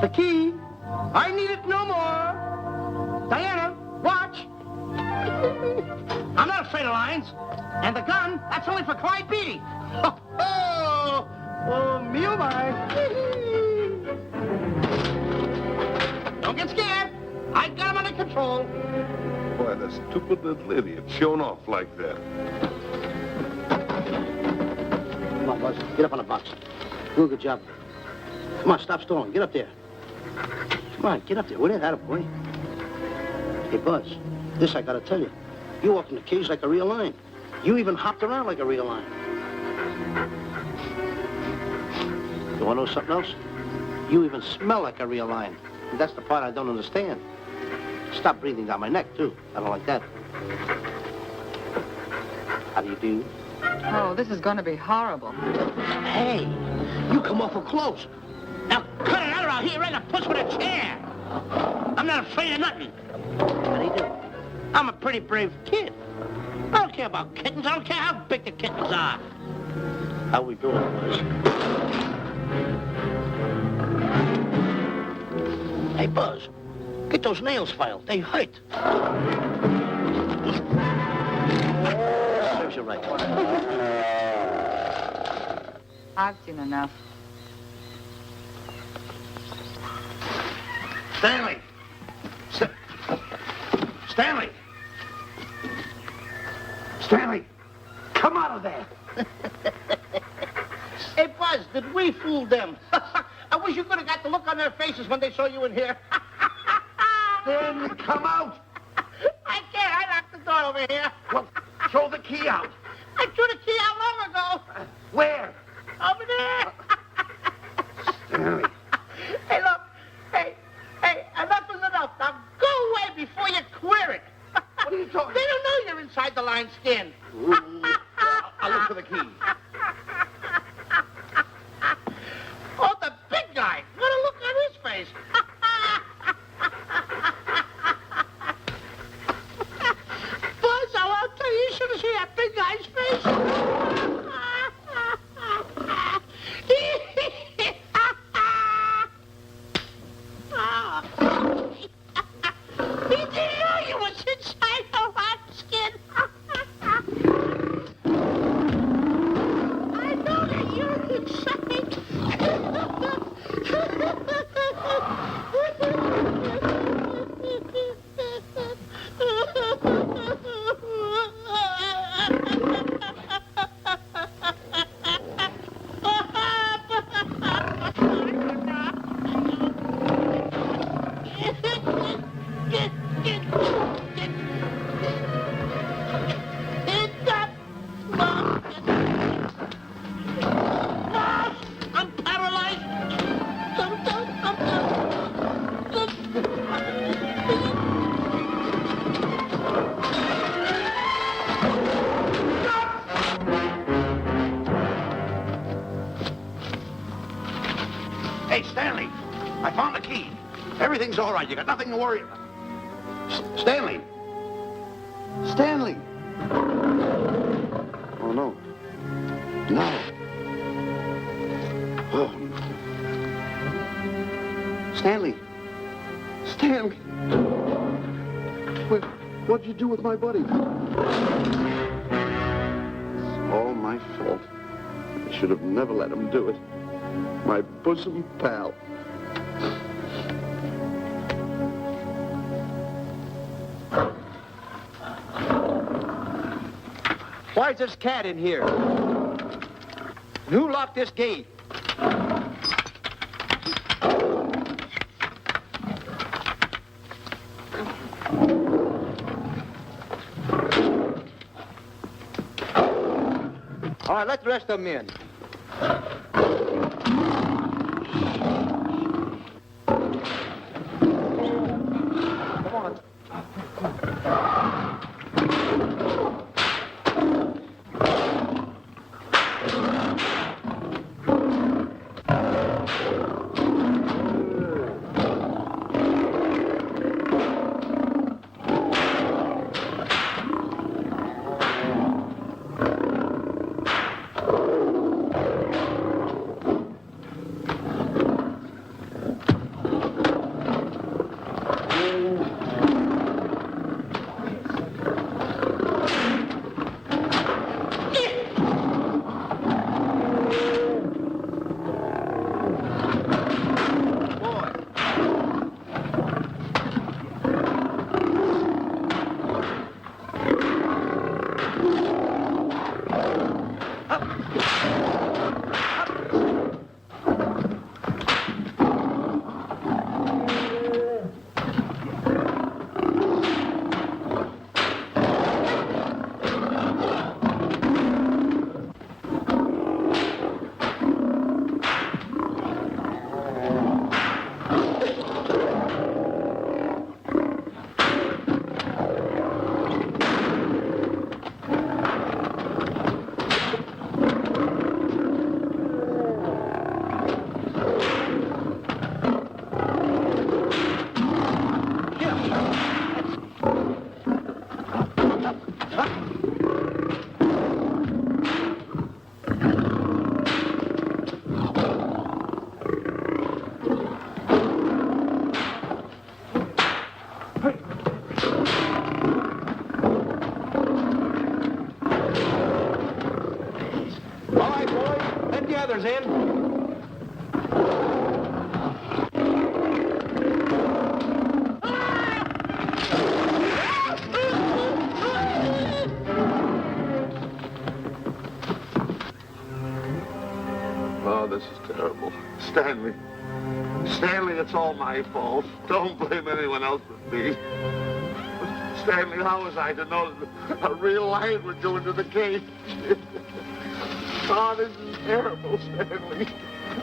The key. I need it no more. Diana, watch. I'm not afraid of lions. And the gun, that's only for Clyde Beatty. Oh, me oh my. Don't get scared. I got him under control. Boy, that stupid little idiot showing off like that. Come on, Buzz. Get up on the box. Do a good job. Come on, stop stalling. Get up there. Come on, get up there. Will you? Attaboy. Hey, Buzz, this I gotta tell you. You walked in the cage like a real lion. You even hopped around like a real lion. You wanna know something else? You even smell like a real lion. And that's the part I don't understand. Stop breathing down my neck, too. I don't like that. How do you do? Oh, this is going to be horrible. Hey, You come awful close. Now cut it out or I'll hit you right in the puss with a chair. I'm not afraid of nothing. How do you do? I'm a pretty brave kid. I don't care about kittens. I don't care how big the kittens are. How we doing, boys? Hey, Buzz, get those nails filed. They hurt. Serves you right. I've seen enough. Stanley! Stanley! Stanley! Come out of there! Hey, Buzz, did we fool them? I wish you could have got the look on their faces when they saw you in here. Stanley, come out. I can't. I locked the door over here. Well, throw the key out. I threw the key out long ago. Where? Over there. Stanley. Hey, look. Hey, enough is enough. Now go away before you queer it. What are you talking They don't know you're inside the lion's skin. I'll look for the key. Oh, the big guy. What a look on his face. Buzz, I'll tell you, you should have seen that big guy's face. He didn't know you was inside the lion's skin. I know that you're inside. I'm paralyzed. Hey, Stanley, I found the key. Everything's all right. You got nothing to worry about. Stanley. Stanley. Oh, no. No. Oh. Stanley. Stanley. What'd you do with my buddy? It's all my fault. I should have never let him do it. My bosom pal. Why is this cat in here? And who locked this gate? All right, let the rest of them in. Come on. others in. Oh, this is terrible. Stanley. Stanley, it's all my fault. Don't blame anyone else but me. Stanley, how was I to know that a real lion would go into the cage? Oh, this is terrible, Stanley.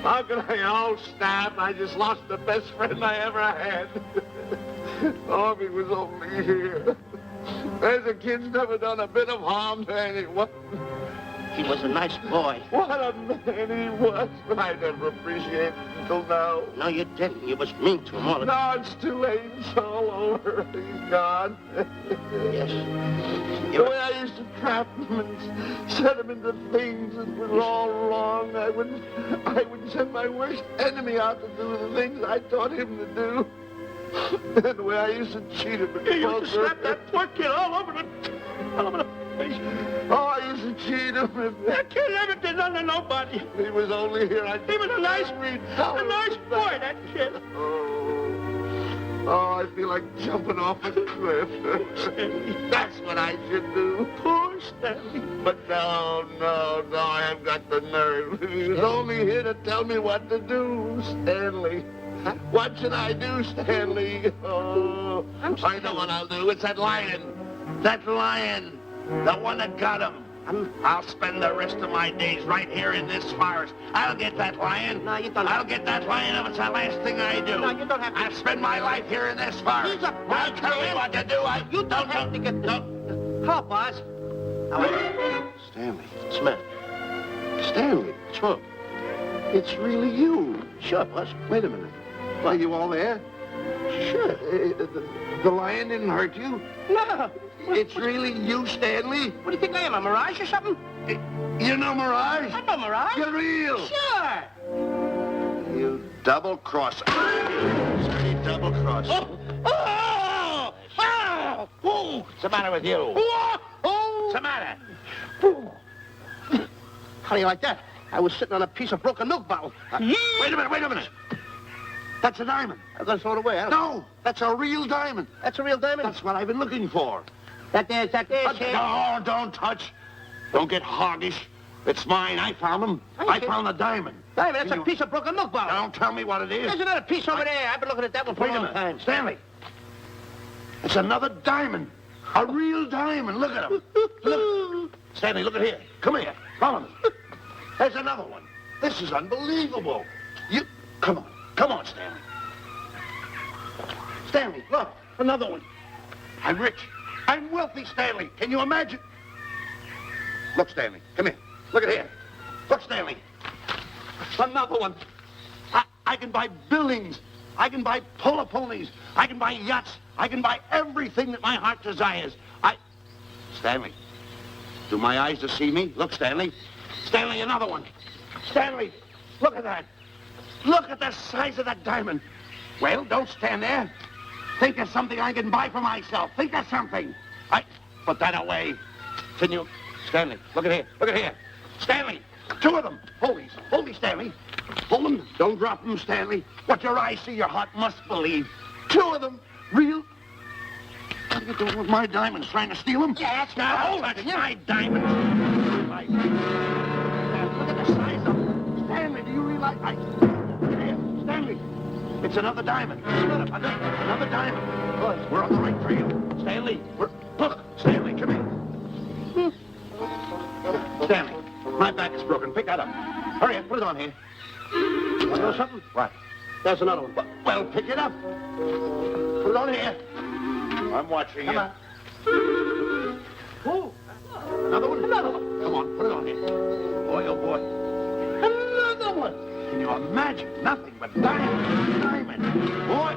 How could I? Oh, snap. I just lost the best friend I ever had. Oh, if he was only here. The kid's never done a bit of harm to anyone. He was a nice boy. What a man he was. I never appreciated it until now. No, you didn't. You was mean to him all the No, it's too late. It's all over. He's gone. Yes. The way I used to trap him and set him into things that were all wrong, I would send my worst enemy out to do the things I taught him to do. And the way I used to cheat him. You used to slap that poor kid all over the face. Oh, I used to cheat him. That kid never did nothing to nobody. He was only here. He was a nice boy, that kid. Oh, I feel like jumping off a cliff. That's what I should do. Poor Stanley. But no, I haven't got the nerve. He was only here to tell me what to do, Stanley. What should I do, Stanley? Oh, I know what I'll do. It's that lion. That lion. The one that got him. I'll spend the rest of my days right here in this forest. I'll get that lion. No, you don't. I'll get that lion if it's the last thing I do. No, you don't have to. I'll spend my life here in this forest. He's a I'll tell me what to do. You don't have to get the... Hello, boss. Stanley. Smith. Stanley. What's wrong? It's really you. Sure, boss. Wait a minute. Are you all there? Sure. The lion didn't hurt you? No. It's really you, Stanley? What do you think I am, a mirage or something? You know Mirage? I'm no mirage. You're real. Sure. You double-cross. Dirty double-cross. Oh! What's the matter with you? What's the matter? How do you like that? I was sitting on a piece of broken milk bottle. Wait a minute. That's a diamond. I'm going to throw it away. No, that's a real diamond. That's a real diamond? That's what I've been looking for. That there, shit. No, don't touch. Don't get hoggish. It's mine. I found them. I found the diamond. Diamond, that's a piece of broken milk bottle. Don't tell me what it is. There's another piece over there. I've been looking at that one for Wait a a long minute. time. Stanley. It's another diamond. A real diamond. Look at him. Look. Stanley, look at here. Come here. Follow me. There's another one. This is unbelievable. You... Come on, Stanley. Stanley, look. Another one. I'm rich. I'm wealthy, Stanley. Can you imagine? Look, Stanley. Come here. Look at here. Look, Stanley. Another one. I can buy buildings. I can buy polo ponies. I can buy yachts. I can buy everything that my heart desires. Stanley, do my eyes deceive me? Look, Stanley. Stanley, another one. Stanley, look at that. Look at the size of that diamond. Well, don't stand there. Think of something I can buy for myself. Think of something. Put that away. Can you... Stanley, look at here. Look at here. Stanley, two of them. Hold these, Stanley. Hold them. Don't drop them, Stanley. What your eyes see, your heart must believe. Two of them. Real... What are you doing with my diamonds? Trying to steal them? Yeah, that's not... Oh, that's my diamonds. Look at the size of them. Stanley, do you realize... Here, Stanley. It's another diamond. Another diamond. Boys, we're on the right trail. Stanley, look, Stanley, come here. Stanley, my back is broken. Pick that up. Hurry up, put it on here. You want to know something? What? There's another one. Well, pick it up. Put it on here. I'm watching you. Come on. Oh, another one? Another one. Come on, put it on here. Boy, oh boy. Another one. Can you imagine? Nothing but diamond. Diamond. Boy.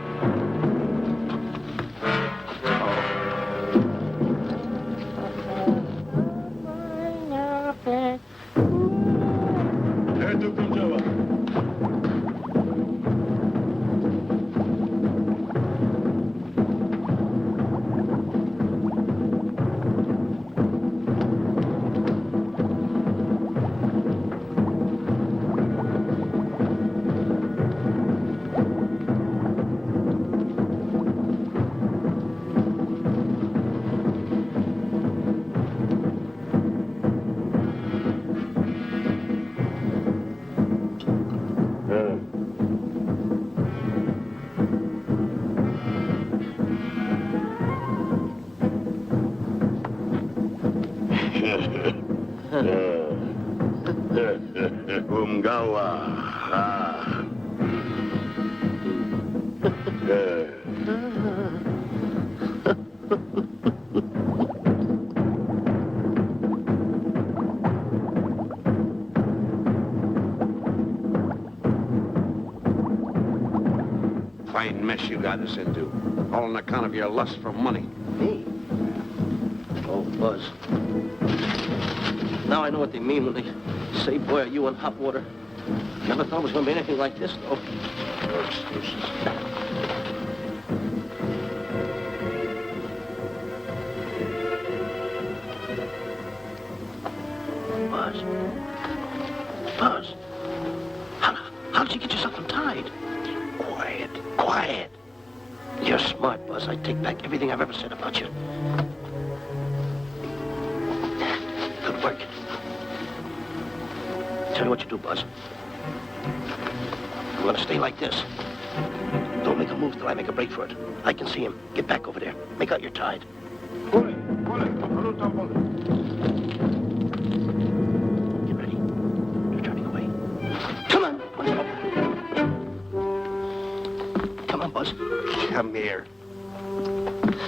Umgawa. Fine mess you got us into. All on account of your lust for money. Me? Oh, Buzz. Now I know what they mean when they say, boy, are you in hot water. Never thought it was going to be anything like this, though. No excuses. Buzz. Buzz. How did you get yourself untied? Quiet. Quiet. You're smart, Buzz. I take back everything I've ever said about you. Good work. Tell you what you do, Buzz. I'm gonna stay like this. Don't make a move till I make a break for it. I can see him. Get back over there. Make out you're tied. Get ready. You're turning away. Come on. Come on, Buzz. Come here.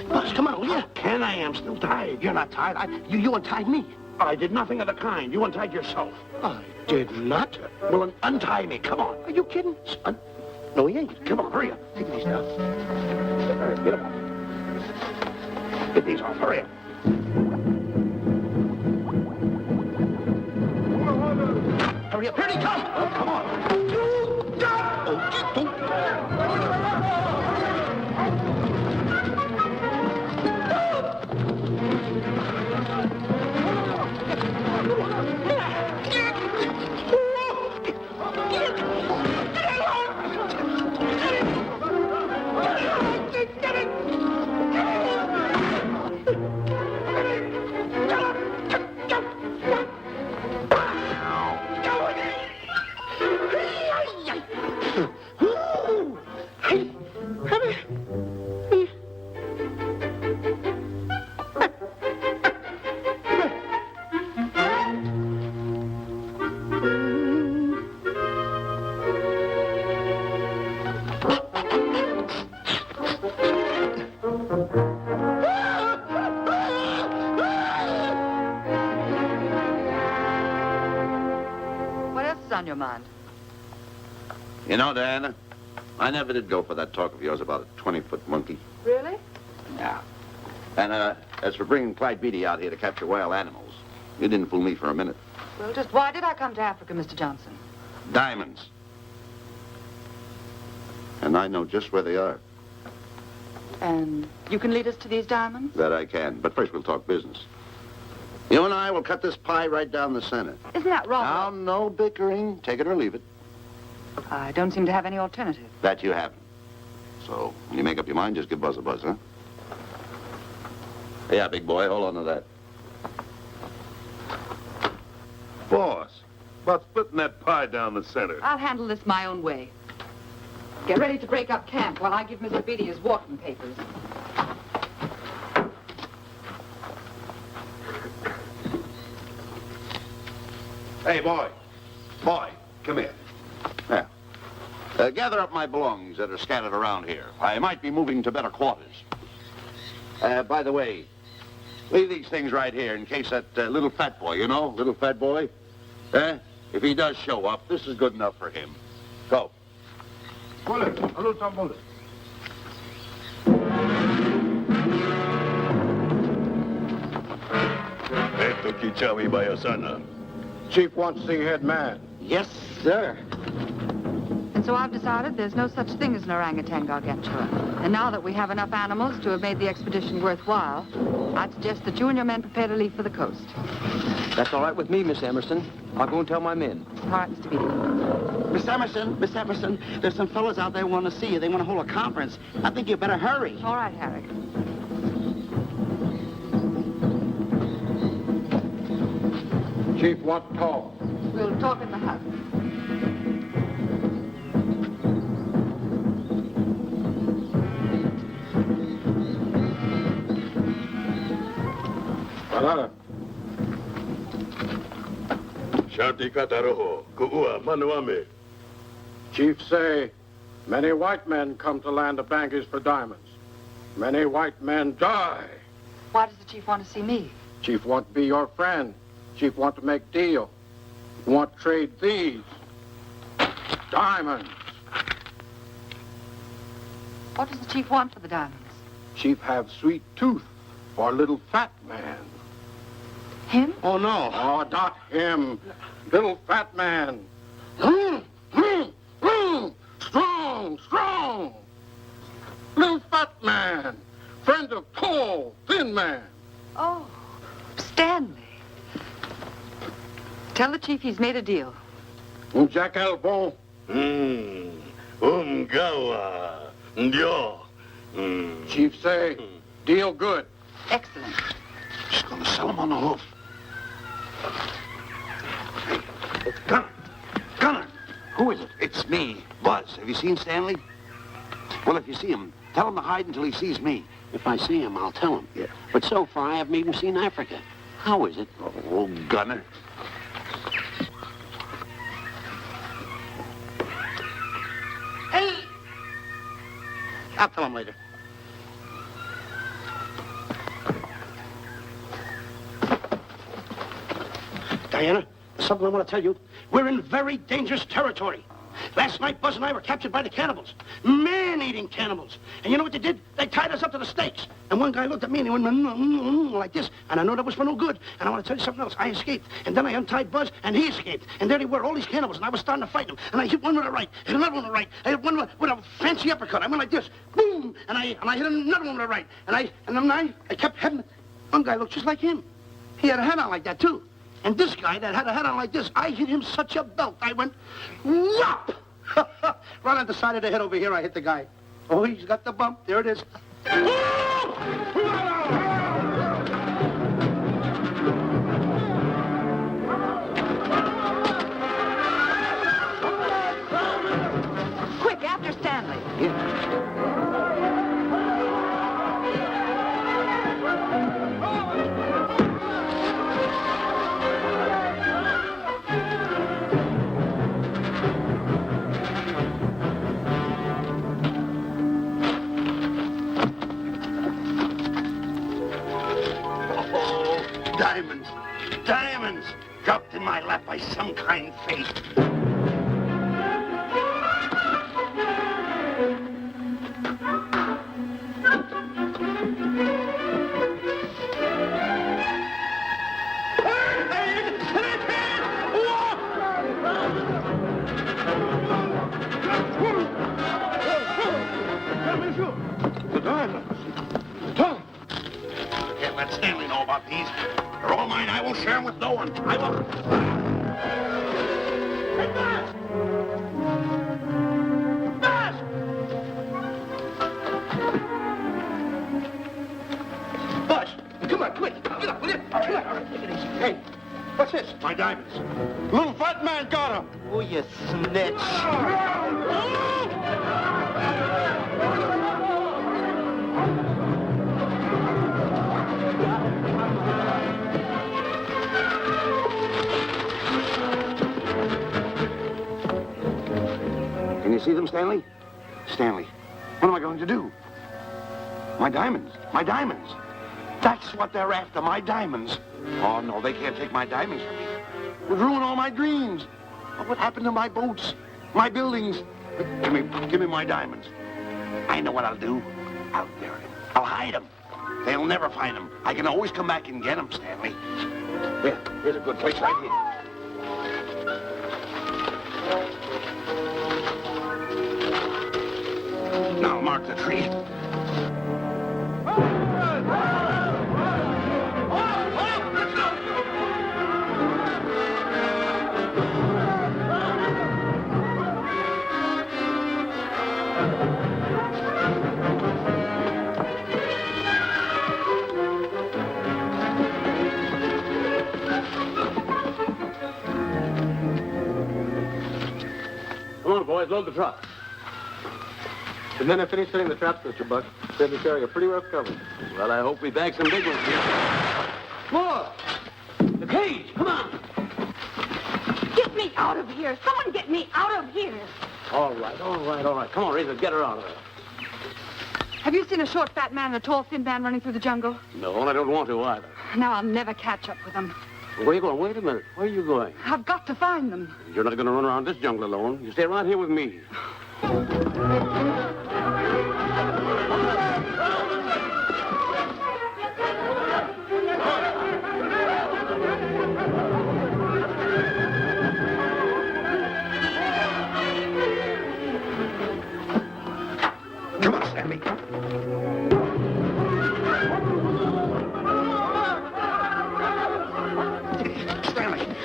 Buzz, come on, will you? Ken, I am still tied. You're not tied. You untied me. I did nothing of the kind. You untied yourself. I did not. Well, untie me. Come on. Are you kidding? No, he ain't. Come on, hurry up. Take these down. All right, get them off. Get these off. Hurry up. Hurry up. Here he comes. Oh, come on. On your mind? You know, Diana, I never did go for that talk of yours about a 20-foot monkey. Really? Yeah. And as for bringing Clyde Beatty out here to capture wild animals, you didn't fool me for a minute. Well, just why did I come to Africa, Mr. Johnson? Diamonds. And I know just where they are. And you can lead us to these diamonds? That I can. But first we'll talk business. You and I will cut this pie right down the center. Isn't that wrong? Now, no bickering. Take it or leave it. I don't seem to have any alternative. That you haven't. So, when you make up your mind, just give Buzz a buzz, huh? Yeah, big boy, hold on to that. Boss, about splitting that pie down the center. I'll handle this my own way. Get ready to break up camp while I give Mr. Beatty his walking papers. Hey, boy. Boy, come here. Now, gather up my belongings that are scattered around here. I might be moving to better quarters. By the way, leave these things right here in case that little fat boy, you know, little fat boy, if he does show up, this is good enough for him. Go. Esto Kichawi Bayasana. Chief wants to see head man. Yes, sir. And so I've decided there's no such thing as an orangutan gargantua. And now that we have enough animals to have made the expedition worthwhile, I'd suggest that you and your men prepare to leave for the coast. That's all right with me, Miss Emerson. I'll go and tell my men. All right, Mr. Beatty. Miss Emerson, there's some fellows out there who want to see you. They want to hold a conference. I think you better hurry. All right, Harry. Chief wants to talk. We'll talk in the hut. Shanti kataroho, kuua manuame. Chief say, many white men come to land of Bangis for diamonds. Many white men die. Why does the chief want to see me? Chief want to be your friend. Chief want to make deal. Want to trade these diamonds. What does the chief want for the diamonds? Chief have sweet tooth for little fat man. Him? Oh, no. Oh, not him. Little fat man. Strong, strong. Little fat man. Friend of tall, thin man. Oh, Stanley. Tell the chief he's made a deal. Jack Albon. Umgawa. Ndio. Chief say, deal good. Excellent. She's gonna sell him on the hoof. Gunner! Who is it? It's me, Buzz. Have you seen Stanley? Well, if you see him, tell him to hide until he sees me. If I see him, I'll tell him. Yeah. But so far, I haven't even seen Africa. How is it? Oh, Gunner. Hey! I'll tell him later. Diana, there's something I want to tell you. We're in very dangerous territory. Last night, Buzz and I were captured by the cannibals. Man-eating cannibals. And you know what they did? They tied us up to the stakes. And one guy looked at me and he went like this. And I know that was for no good. And I want to tell you something else. I escaped. And then I untied Buzz and he escaped. And there they were, all these cannibals. And I was starting to fight them. And I hit one with a right, hit another one with a right. I hit one with a fancy uppercut. I went like this. Boom! And I hit another one with a right. And then I kept hitting. One guy looked just like him. He had a hat on like that, too. And this guy that had a hat on like this, I hit him such a belt. I went, whop! Right on the side of the head over here, I hit the guy. Oh, he's got the bump. There it is. Quick, after Stanley. Diamonds. Diamonds. Dropped in my lap by some kind fate. The diamonds. Can't let Stanley know about these. They're all mine. I won't share them with no one. I won't. Hey, Buzz! Buzz! Buzz, come on, quick. Get up, will you? Come on. Take it easy. Hey, what's this? My diamonds. Little fat man got him. Oh, you snitch. Can you see them, Stanley? Stanley, what am I going to do? My diamonds. My diamonds. That's what they're after, my diamonds. Oh, no, they can't take my diamonds from me. It would ruin all my dreams. What happened to my boats, my buildings? Give me my diamonds. I know what I'll do. I'll bury them. I'll hide them. They'll never find them. I can always come back and get them, Stanley. Here, here's a good place right here. Now mark the tree. Come on, boys, load the truck. The men have finished setting the traps, Mr. Buck. They'll be carrying a pretty rough cover. Well, I hope we bag some big ones here. More! The cage, come on! out of here. Someone get me out of here. All right. Come on, Razor, get her out of there. Have you seen a short, fat man and a tall, thin man running through the jungle? No, and I don't want to either. Now I'll never catch up with them. Where are you going? Wait a minute. Where are you going? I've got to find them. You're not going to run around this jungle alone. You stay right here with me. Come on, Stanley.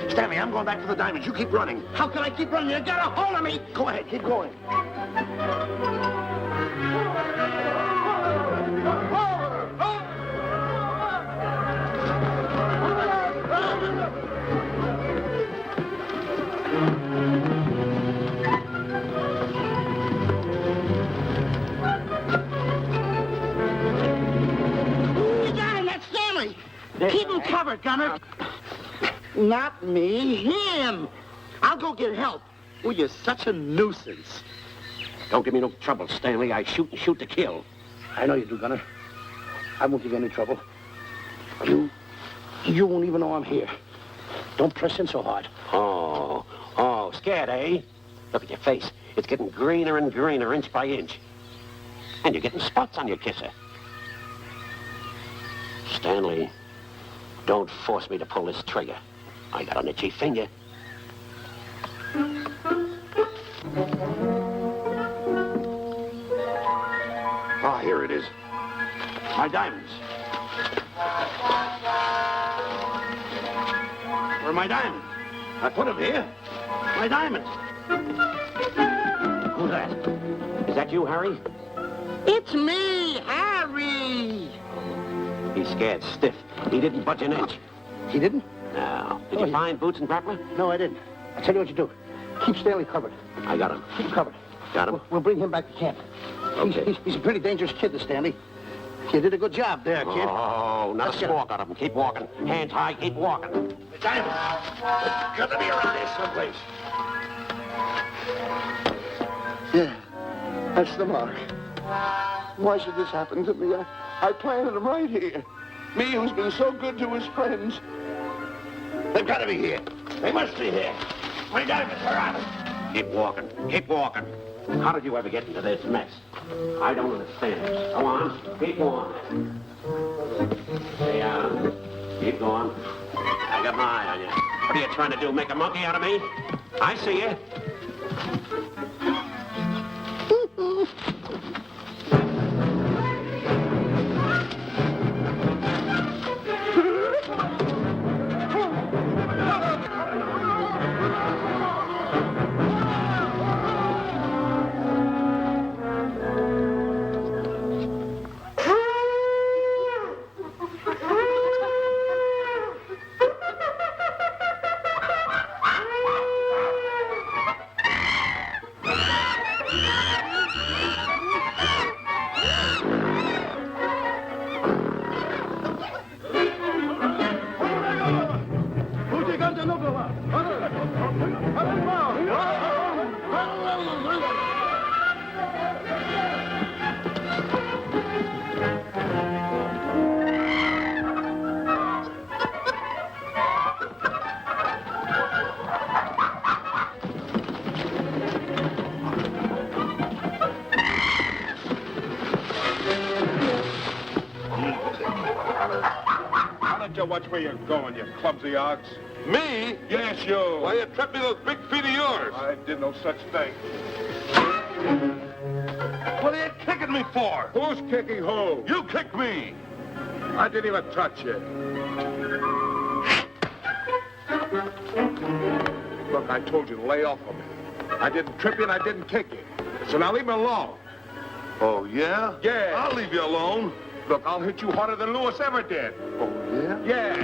Stanley, I'm going back for the diamonds. You keep running. How can I keep running? You got a hold of me. Go ahead, keep going. You got him. That's Stanley. Keep him covered, Gunner. Not me, him. I'll go get help. Well, you're such a nuisance. Don't give me no trouble, Stanley. I shoot and shoot to kill. I know you do, Gunner. I won't give you any trouble. You won't even know I'm here. Don't press in so hard. Oh, scared, eh? Look at your face. It's getting greener and greener, inch by inch. And you're getting spots on your kisser. Stanley, don't force me to pull this trigger. I got an itchy finger. Ah, here it is. My diamonds. Where are my diamonds? I put them here. My diamonds. Who's that? Is that you, Harry? It's me, Harry. He's scared stiff. He didn't budge an inch. He didn't? No. Did you find Boots and Grappler? No, I didn't. I'll tell you what you do. Keep Stanley covered. I got him. Keep him covered. Got him? We'll bring him back to camp. Okay. He's a pretty dangerous kid, this Stanley. You did a good job there, kid. Oh, not a squawk out of him. Keep walking. Hands high, keep walking. The diamonds. It's got to be around here someplace. Yeah, that's the mark. Why should this happen to me? I planted them right here. Me who's been so good to his friends. They've got to be here. They must be here. My diamonds are out. Keep walking. Keep walking. How did you ever get into this mess? I don't understand. Go on. Keep going. Stay on. Keep going. I got my eye on you. What are you trying to do? Make a monkey out of me? I see you. Watch where you're going, you clumsy ox. Me? Yes, you. Why, you tripped me with those big feet of yours. I did no such thing. What are you kicking me for? Who's kicking who? You kicked me. I didn't even touch you. Look, I told you to lay off of me. I didn't trip you and I didn't kick you. So now leave me alone. Oh, yeah? Yeah. I'll leave you alone. Look, I'll hit you harder than Lewis ever did. Oh, yeah? Yeah.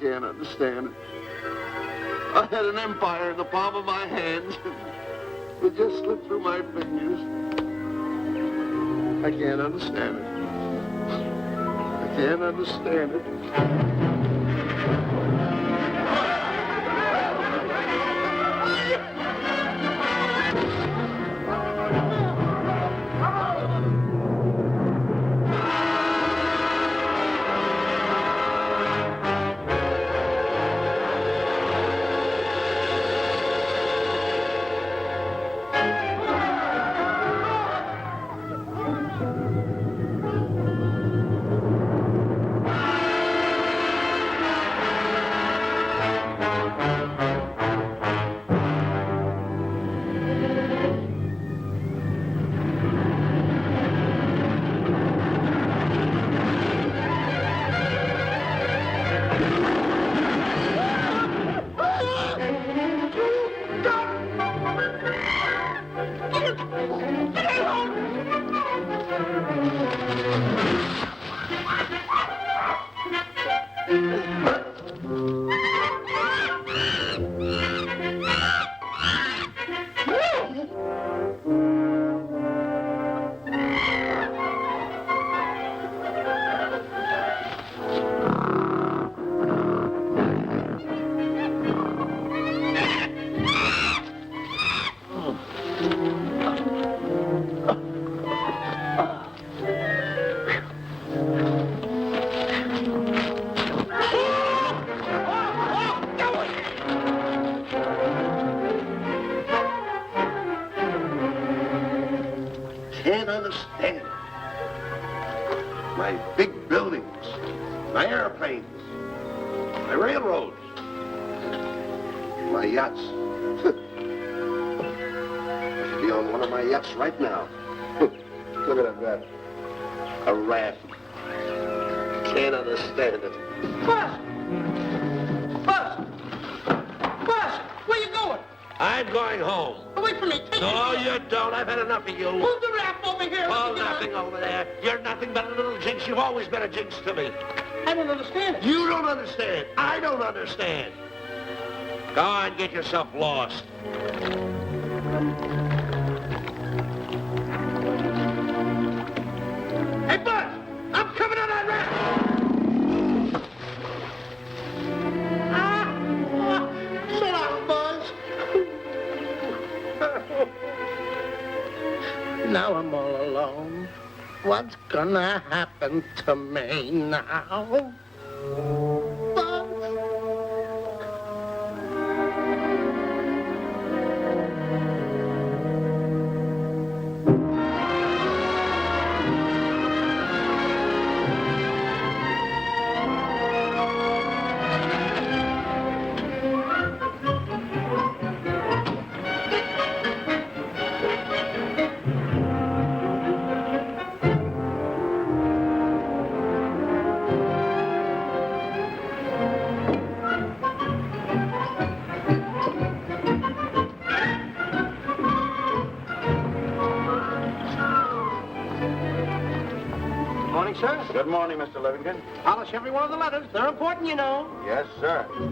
can't understand it. I had an empire in the palm of my hands. It just slipped through my fingers. I can't understand it. I can't understand it. Can't understand it. My big buildings, my airplanes, my railroads, my yachts. I should be on one of my yachts right now. Look at that. A raft. Can't understand it. Buzz! Buzz! Buzz! Where you going? I'm going home. Wait for me. Take No, me. you don't. I've had enough of you. Move the raft over here. Oh, nothing over there. You're nothing but a little jinx. You've always been a jinx to me. I don't understand it. You don't understand. I don't understand. Go on, get yourself lost. Hey, Buzz! I'm coming on that raft! So long, Buzz. Now I'm all alone. What's gonna happen to me now? Buzz? Morning, sir. Good morning, Mr. Livingston. Polish every one of the letters. They're important, you know. Yes, sir. Good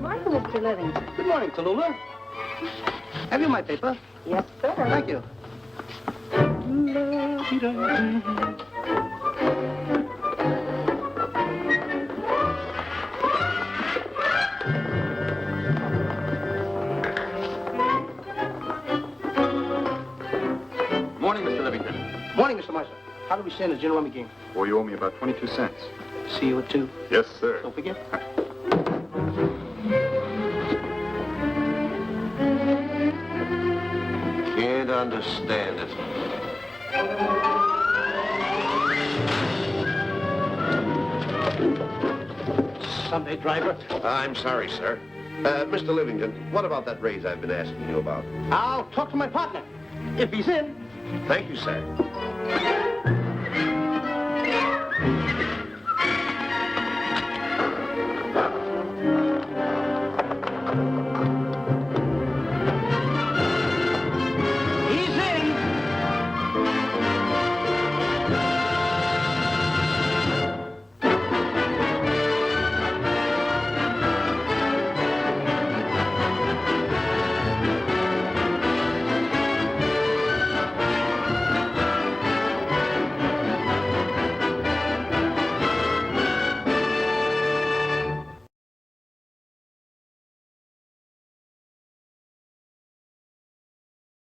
morning, Mr. Livingston. Good morning, Tallulah. Have you my paper? Yes, sir. Thank you. Morning, Mr. Livingston. Morning, Mr. Marshall. How do we stand in the General Rummy game? Well, you owe me about 22 cents. See you at 2. Yes, sir. Don't forget. Can't understand it. Sunday driver. I'm sorry, sir. Mr. Livingston, what about that raise I've been asking you about? I'll talk to my partner. If he's in. Thank you, sir.